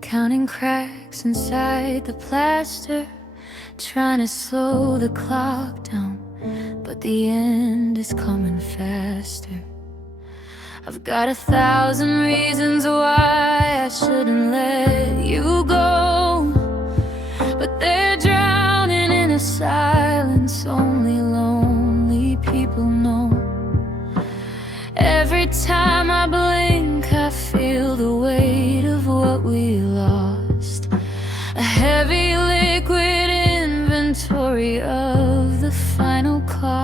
counting cracks inside the plaster, trying to slow the clock down, but the end is coming faster. I've got 1,000 reasons why I shouldn't let you go, but they're drowning in a silence only lonely people know. Every time I blink, I feel the weight of what we lost, a heavy liquid inventory of the final cost.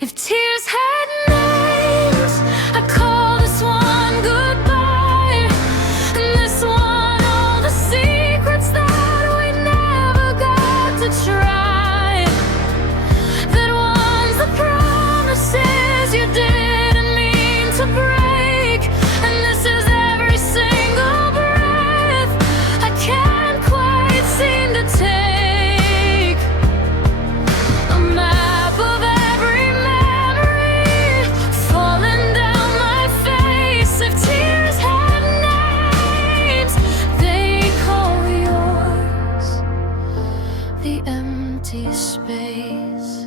If tears had names, I'd call this one goodbye, and this one all the secrets that we never got to try. That one's the promises you didn't mean to break, and this is every single breath I can't quite seem to take. A map of every memory falling down my face. If tears had names, they call yours the empty space.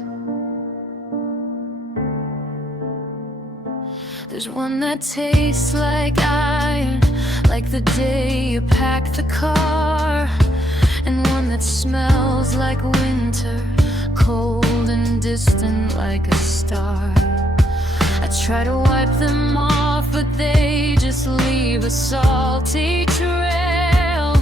There's one that tastes like iron, like the day you packed the car, and one that smells like winter, cold and distant like a star. I try to wipe them off, but they just leave a salty trail,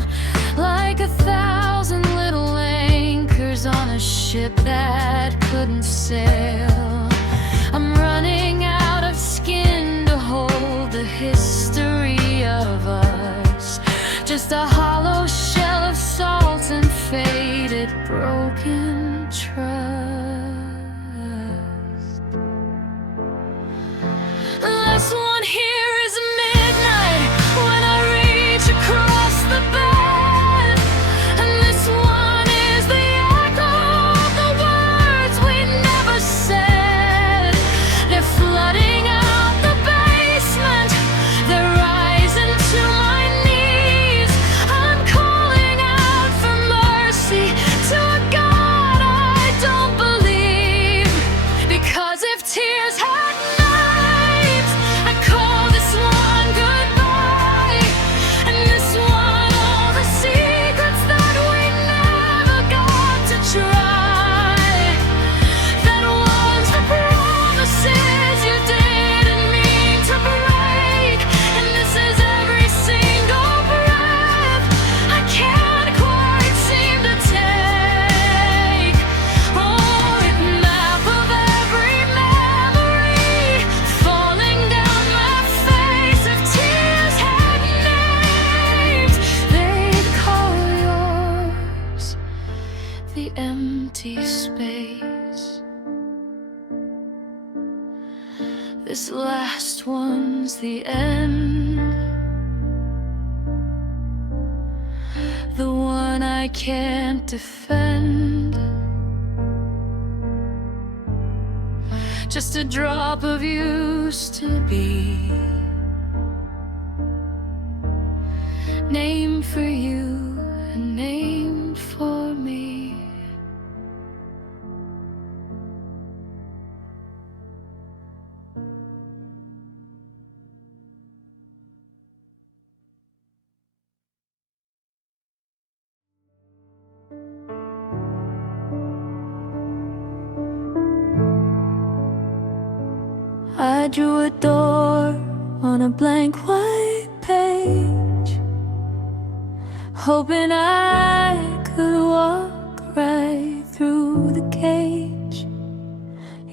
like 1,000 little anchors on a ship that couldn't sail. I'm running out of skin to hold the history of us, just a hollow shell of salt and faded broken trust. Last one here is midnight when I reach across the bed, and this one is the echo of the words we never said. They're flooding out the basement, they're rising to my knees. I'm calling out for mercy to a God I don't believe, because if tears had names, I'd call this one goodbye, and this one all the secrets that we never got to try. That one's the promises you didn't mean to break, and this is every single breath I can't quite seem to take. Oh, a map of every memory falling down my face. If tears had names, they'd call yours the empty space. This last one's the end, the one I can't defend. Just a drop of used to be, name for you, a name for me. I drew a door on a blank white page, hoping I could walk right through the cage.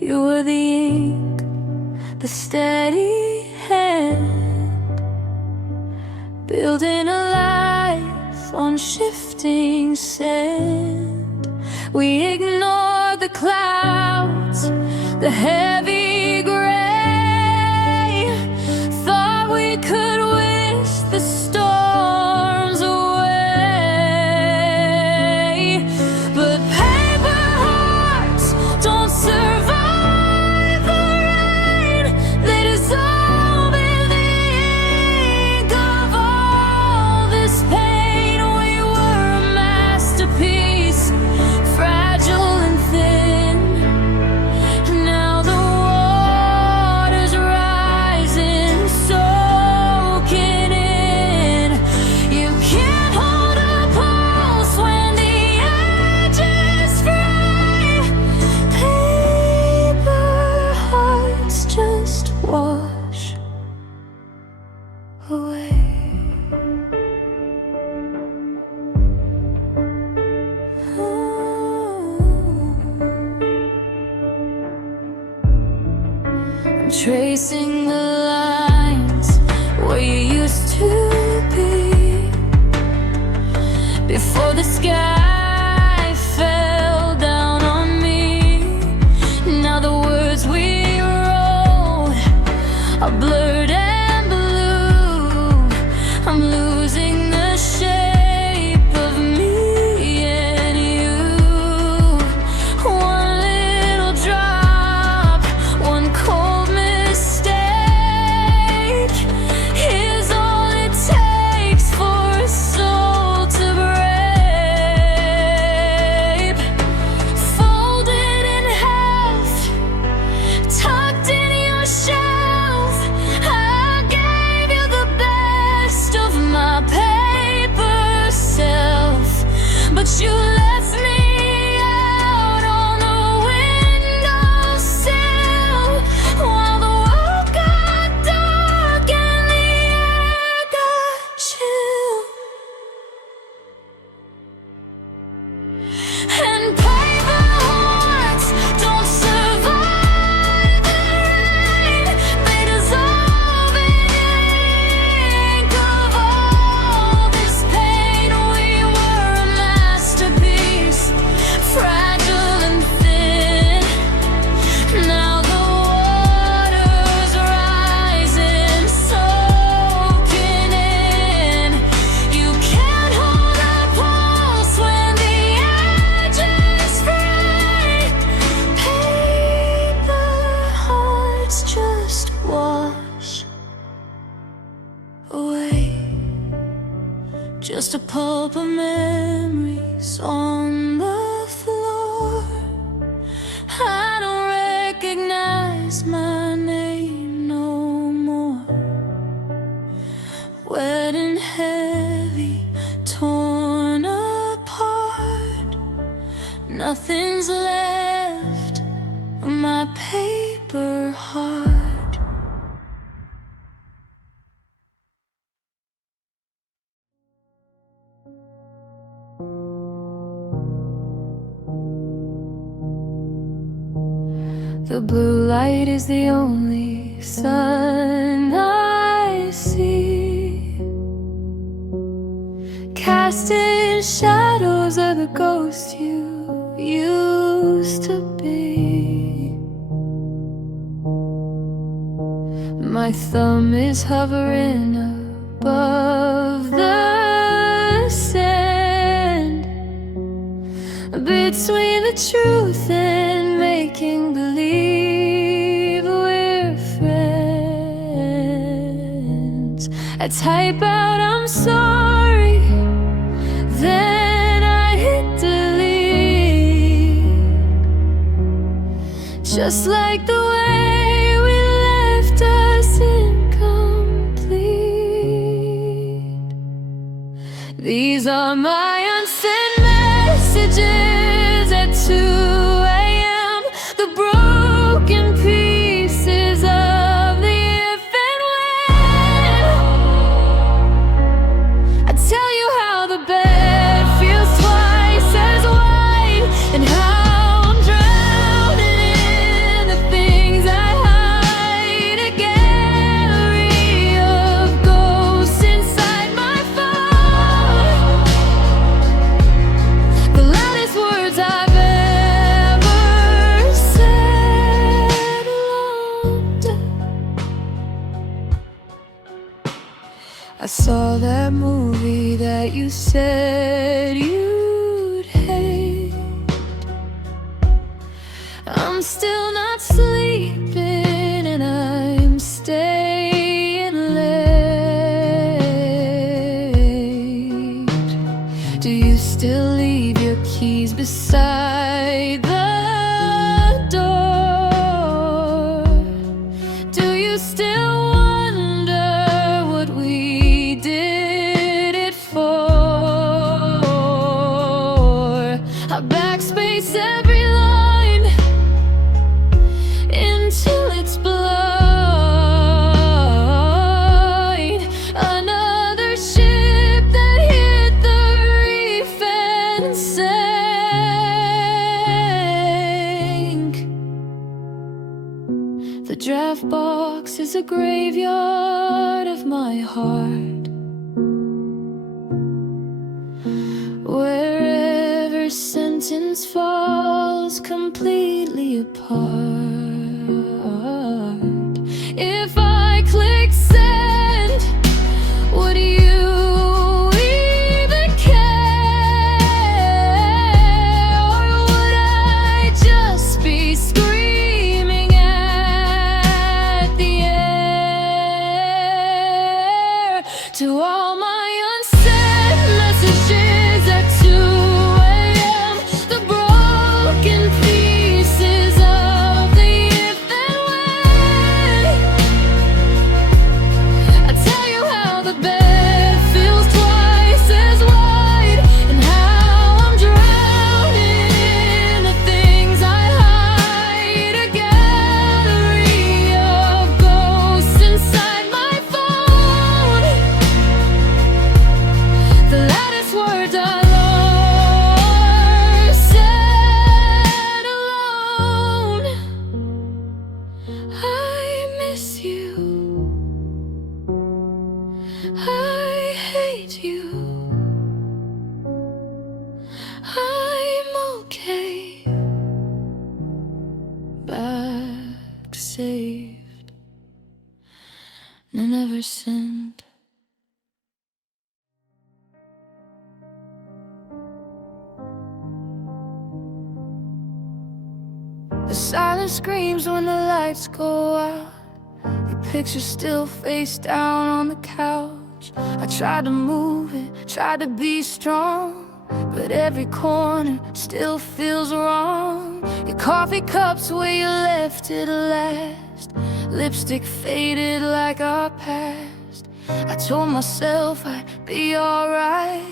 You were the ink, the steady hand, building a life on shifting sand. We ignored the clouds, the heavy gray, thought we could wish the storms away. But paper hearts don't survive the rain. tracing the lines where you used to be. Before the sky fell down on me, now the words we wrote are blurred and blue. I'm losing the shape of me and you. One little drop, one cold mistake is all it takes for a soul to break. Folded in half, tucked in your shelf, I gave you the best of my paper self, but you left me out on the windowsill while the world got dark and the air got chill. And paper hearts don't survive the rain. They dissolve in ink of all this pain. We were a masterpiece, fragile and thin. Now the water's rising, soaking in. You can't hold a pulse when the edge is free. Paper hearts just wash away, just a pulp of memories on the floor. I don't recognize my name no more. Wet and heavy, torn apart, nothing's left of my paper heart. The blue light is the only sun I see, casting shadows of the ghost you used to be. My thumb is hovering above the sand, between the truth and making believe we're friends. I type out I'm sorry, then I hit delete, just like the way we left us incomplete. These are my unsent messages at 2 a.m. The broken pieces of the if and when. I tell you how the bed feels twice as wide, and how I'm drowning in the things I hide. A gallery of ghosts inside my phone. The loudest words I've ever said alone. I saw that movie that you said you'd hate. I'm still not sleeping and I'm staying late. Do you still leave your keys beside the door? Do you still wonder what we did it for? I backspace every line until it's blind. Another ship that hit the reef and sank. graveyard of my heart, where every sentence falls completely apart. If I click send, would you even care? Or would I just be screaming at the air? To all my unsent messages at 2 a.m., the broken pieces of the if and when. I tell you how the bed feels twice as wide, and how I'm drowning in the things I hide. A gallery of ghosts inside my phone. The loudest words I lost said alone. I miss you, I hate you, I'm okay, back saved, and never sinned. The silence screams when the lights go out. Your picture still face down on the couch. I tried to move it, tried to be strong, but every corner still feels wrong. Your coffee cups where you left it last, lipstick faded like our past. I told myself I'd be alright,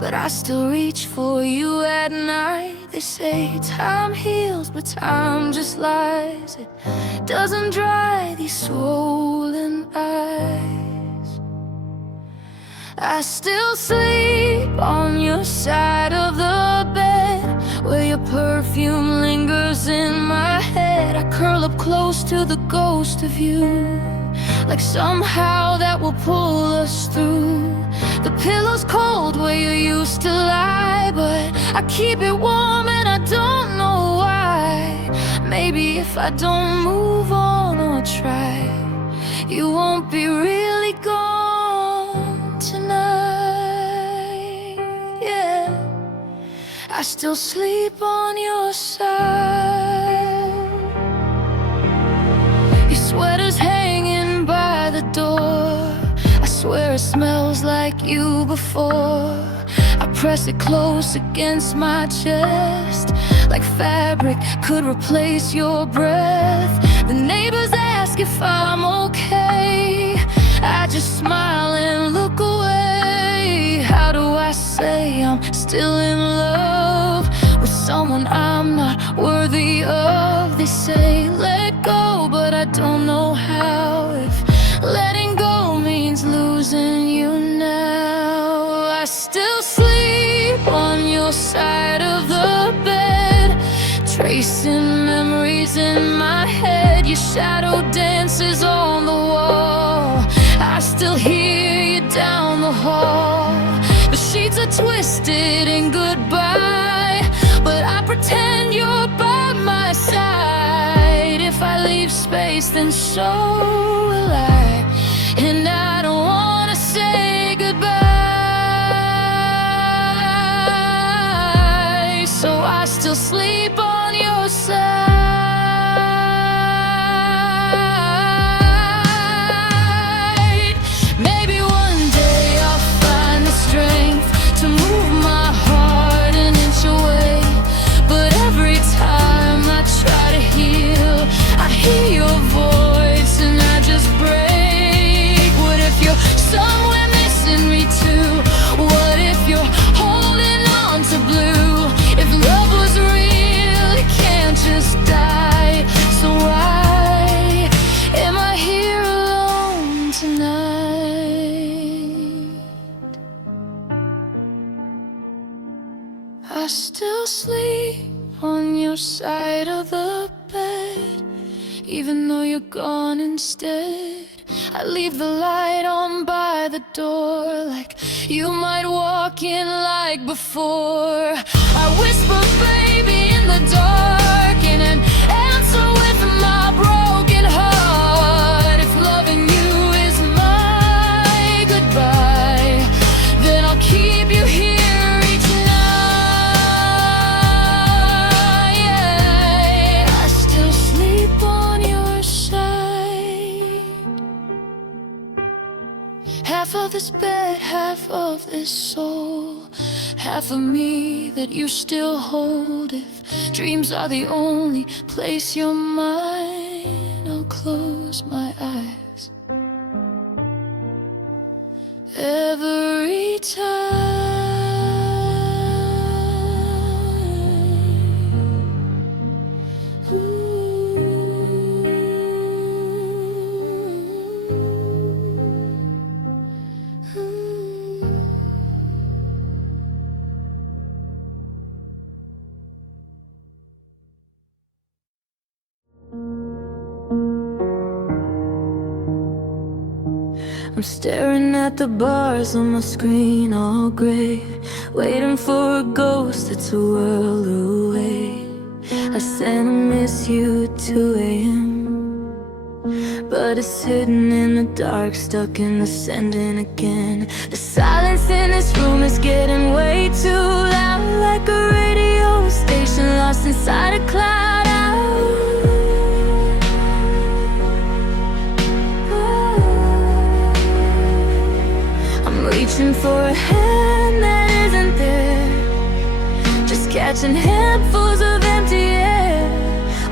but I still reach for you at night. They say time heals, but time just lies. It doesn't dry these swollen eyes. I still sleep on your side of the bed, where your perfume lingers in my head. I curl up close to the ghost of you, like somehow that will pull us through. The pillow's cold where you used to lie, but I keep it warm and I don't know why. Maybe if I don't move on or try, you won't be really gone tonight. Yeah, I still sleep on your side. Your sweater's hanging by the door. I swear it smells like you before. I press it close against my chest, like fabric could replace your breath. The neighbors ask if I'm okay. I just smile and look away. How do I say I'm still in love with someone I'm not worthy of? They say let go, but I don't know how. If letting go means losing you now. I still sleep on your side of the bed, tracing memories in my head. Your shadow dances on the wall. I still hear you down the hall. The sheets are twisted in goodbye, but I pretend you're by my side. If I leave space, then so will I, and I don't wanna say goodbye. So I still sleep on your side. Maybe one day I'll find the strength to move my heart an inch away, but every time I try to heal, I hear your voice and I just break. What if you're somewhere missing me too? What if you're holding on to blue? If love was real, it can't just die. So why am I here alone tonight? I still sleep on your side of the bed. even though you're gone instead. I leave the light on by the door, like you might walk in like before. I whisper baby in the dark and an answer with my broken heart. If loving you is my goodbye, then I'll keep you here each night. Yeah, I still sleep on your side. Half of this bed, half of this soul, half of me that you still hold. If dreams are the only place you're mine, I'll close my eyes every time. I'm staring at the bars on my screen all gray, waiting for a ghost that's a world away. I sent a miss you at 2 a.m., but it's hidden in the dark, stuck in the sending again. The silence in this room is getting way too loud, like a radio station lost inside a cloud out. Reaching for a hand that isn't there, just catching handfuls of empty air.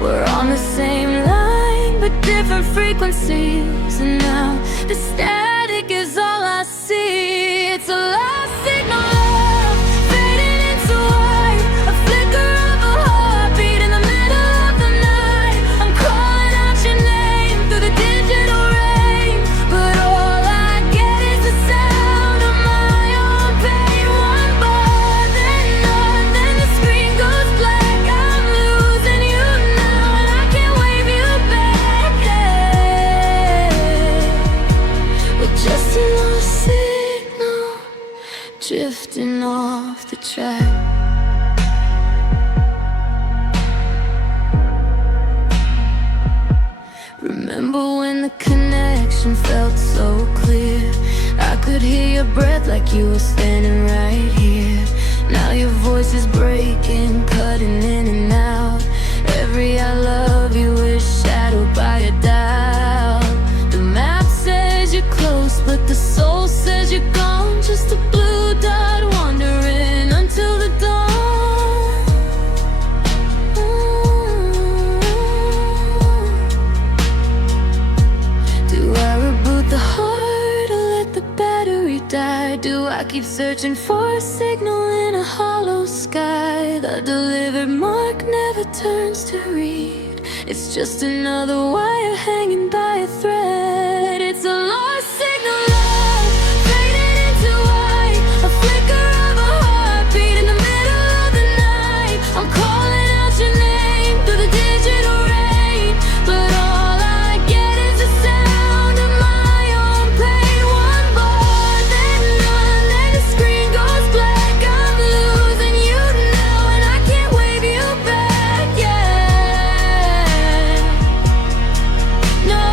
We're on the same line but different frequencies, and now the static is all I see. It's a lost signal, love, fading into white, a flicker of a heartbeat in the middle of the night. I'm calling out your name through the digital rain, but all I get is the sound of my own pain. One bar, then none, then the screen goes black. I'm losing you now, and I can't wave you back. With just another signal drifting off the track. Remember when the connection felt so clear? I could hear your breath like you were standing right here. Now your voice is breaking, cutting in and out. Every I love you is shadowed by a doubt. The map says you're close, but the soul says you're gone. Just a blue dot wandering until the dawn. Do I reboot the heart or let the battery die? Do I keep searching for a signal in a hollow sky? The delivered mark never turns to read. It's just another wire hanging by a thread. It's a lost signal, love, fading into white, a flicker of a heartbeat in the middle of the night. I'm calling out your name through the digital rain, but all I get is the sound of my own pain. One bar, then none, then the screen goes black. I'm losing you now, and I can't wave you back. Yeah, no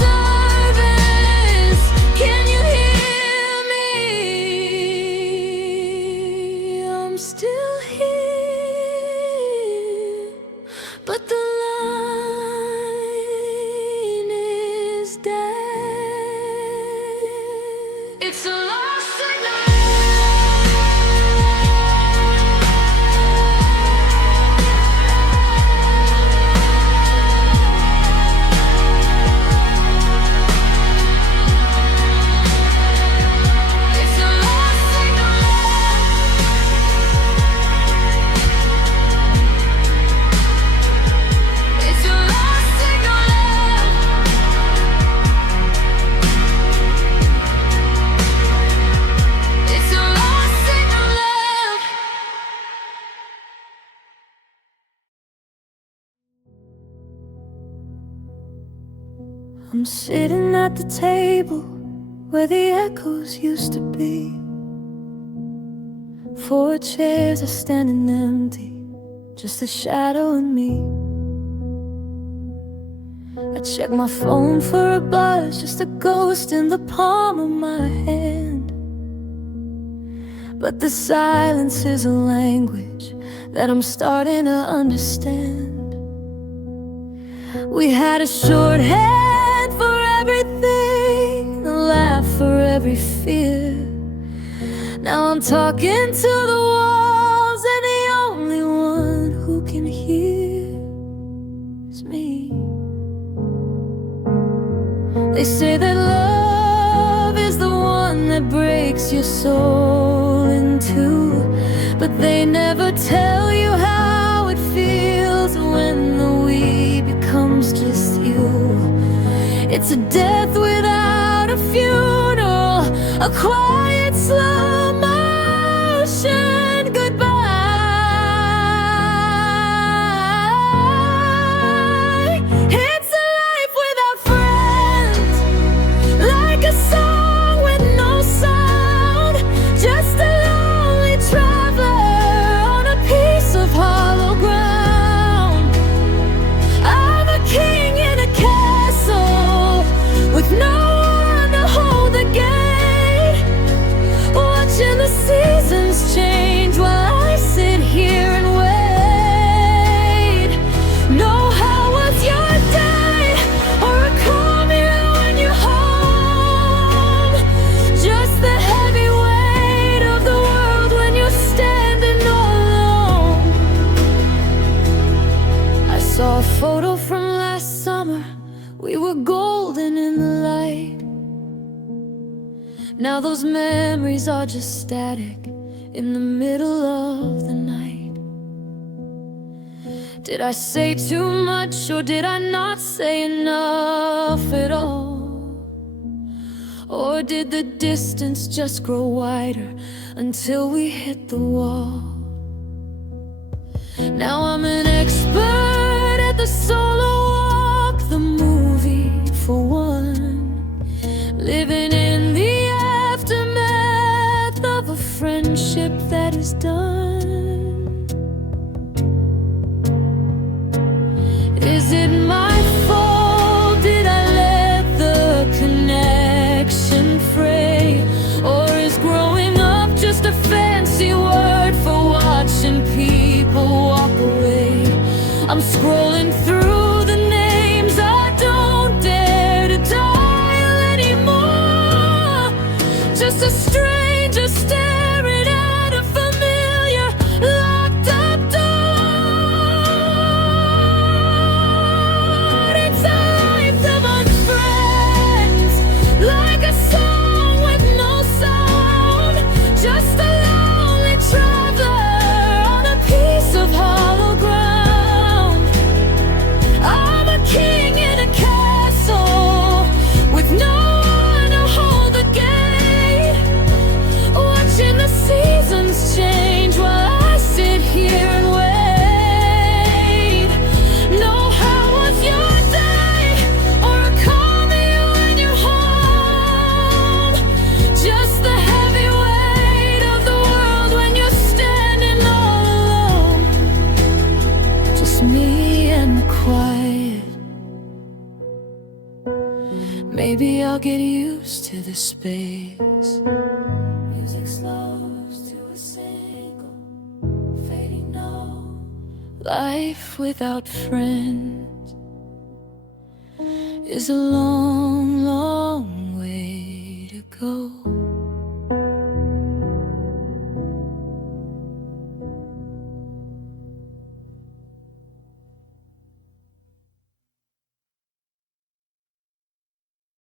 service. Can you hear me? I'm still here, but the line is dead. It's a lost signal. It's a lost signal. I'm sitting at the table where the echoes used to be. 4 chairs are standing empty, just a shadow and me. I check my phone for a buzz, just a ghost in the palm of my hand. But the silence is a language that I'm starting to understand. We had a shorthand for everything, a laugh for every fear. Now I'm talking to the walls, and the only one who can hear is me. They say that love is the one that breaks your soul in two, but they never tell you how it feels when the we becomes just you. It's a death without a funeral, a quiet slow motion goodbye. It's a life without friends, like a song with no sound, just a lonely traveler on a piece of hollow ground. I'm a king in a castle with no one to hold the gate, watching the seasons change while I sit here and wait. No, how was your day? Or a call me when you're home, just the heavy weight of the world when you're standing all alone. I saw a photo from last summer, we were golden in the light. Now those memories are just static in the middle of the night. Did I say too much, or did I not say enough at all? Or did the distance just grow wider until we hit the wall? Now I'm an expert at the solo walk, the movie for one, living in the aftermath of a friendship that is done. Is it my fault? Did I let the connection fray? Or is growing up just a fancy word for watching people walk away? I'm scrolling through the names I don't dare to dial anymore, just a stranger staring at a familiar locked up door. It's a life among friends, like a song with no sound, just a lonely traveler on a piece of hollow ground. I'm a king in a castle with no one to hold the gate, watching the seasons change while I sit here and wait. No, how was your day? Or call me when you're home, just the heavy weight of the world when you're standing all alone, just me and the quiet. Maybe I'll get used to this space. Music slows to a single fading note. Life without friends is a long, long way to go.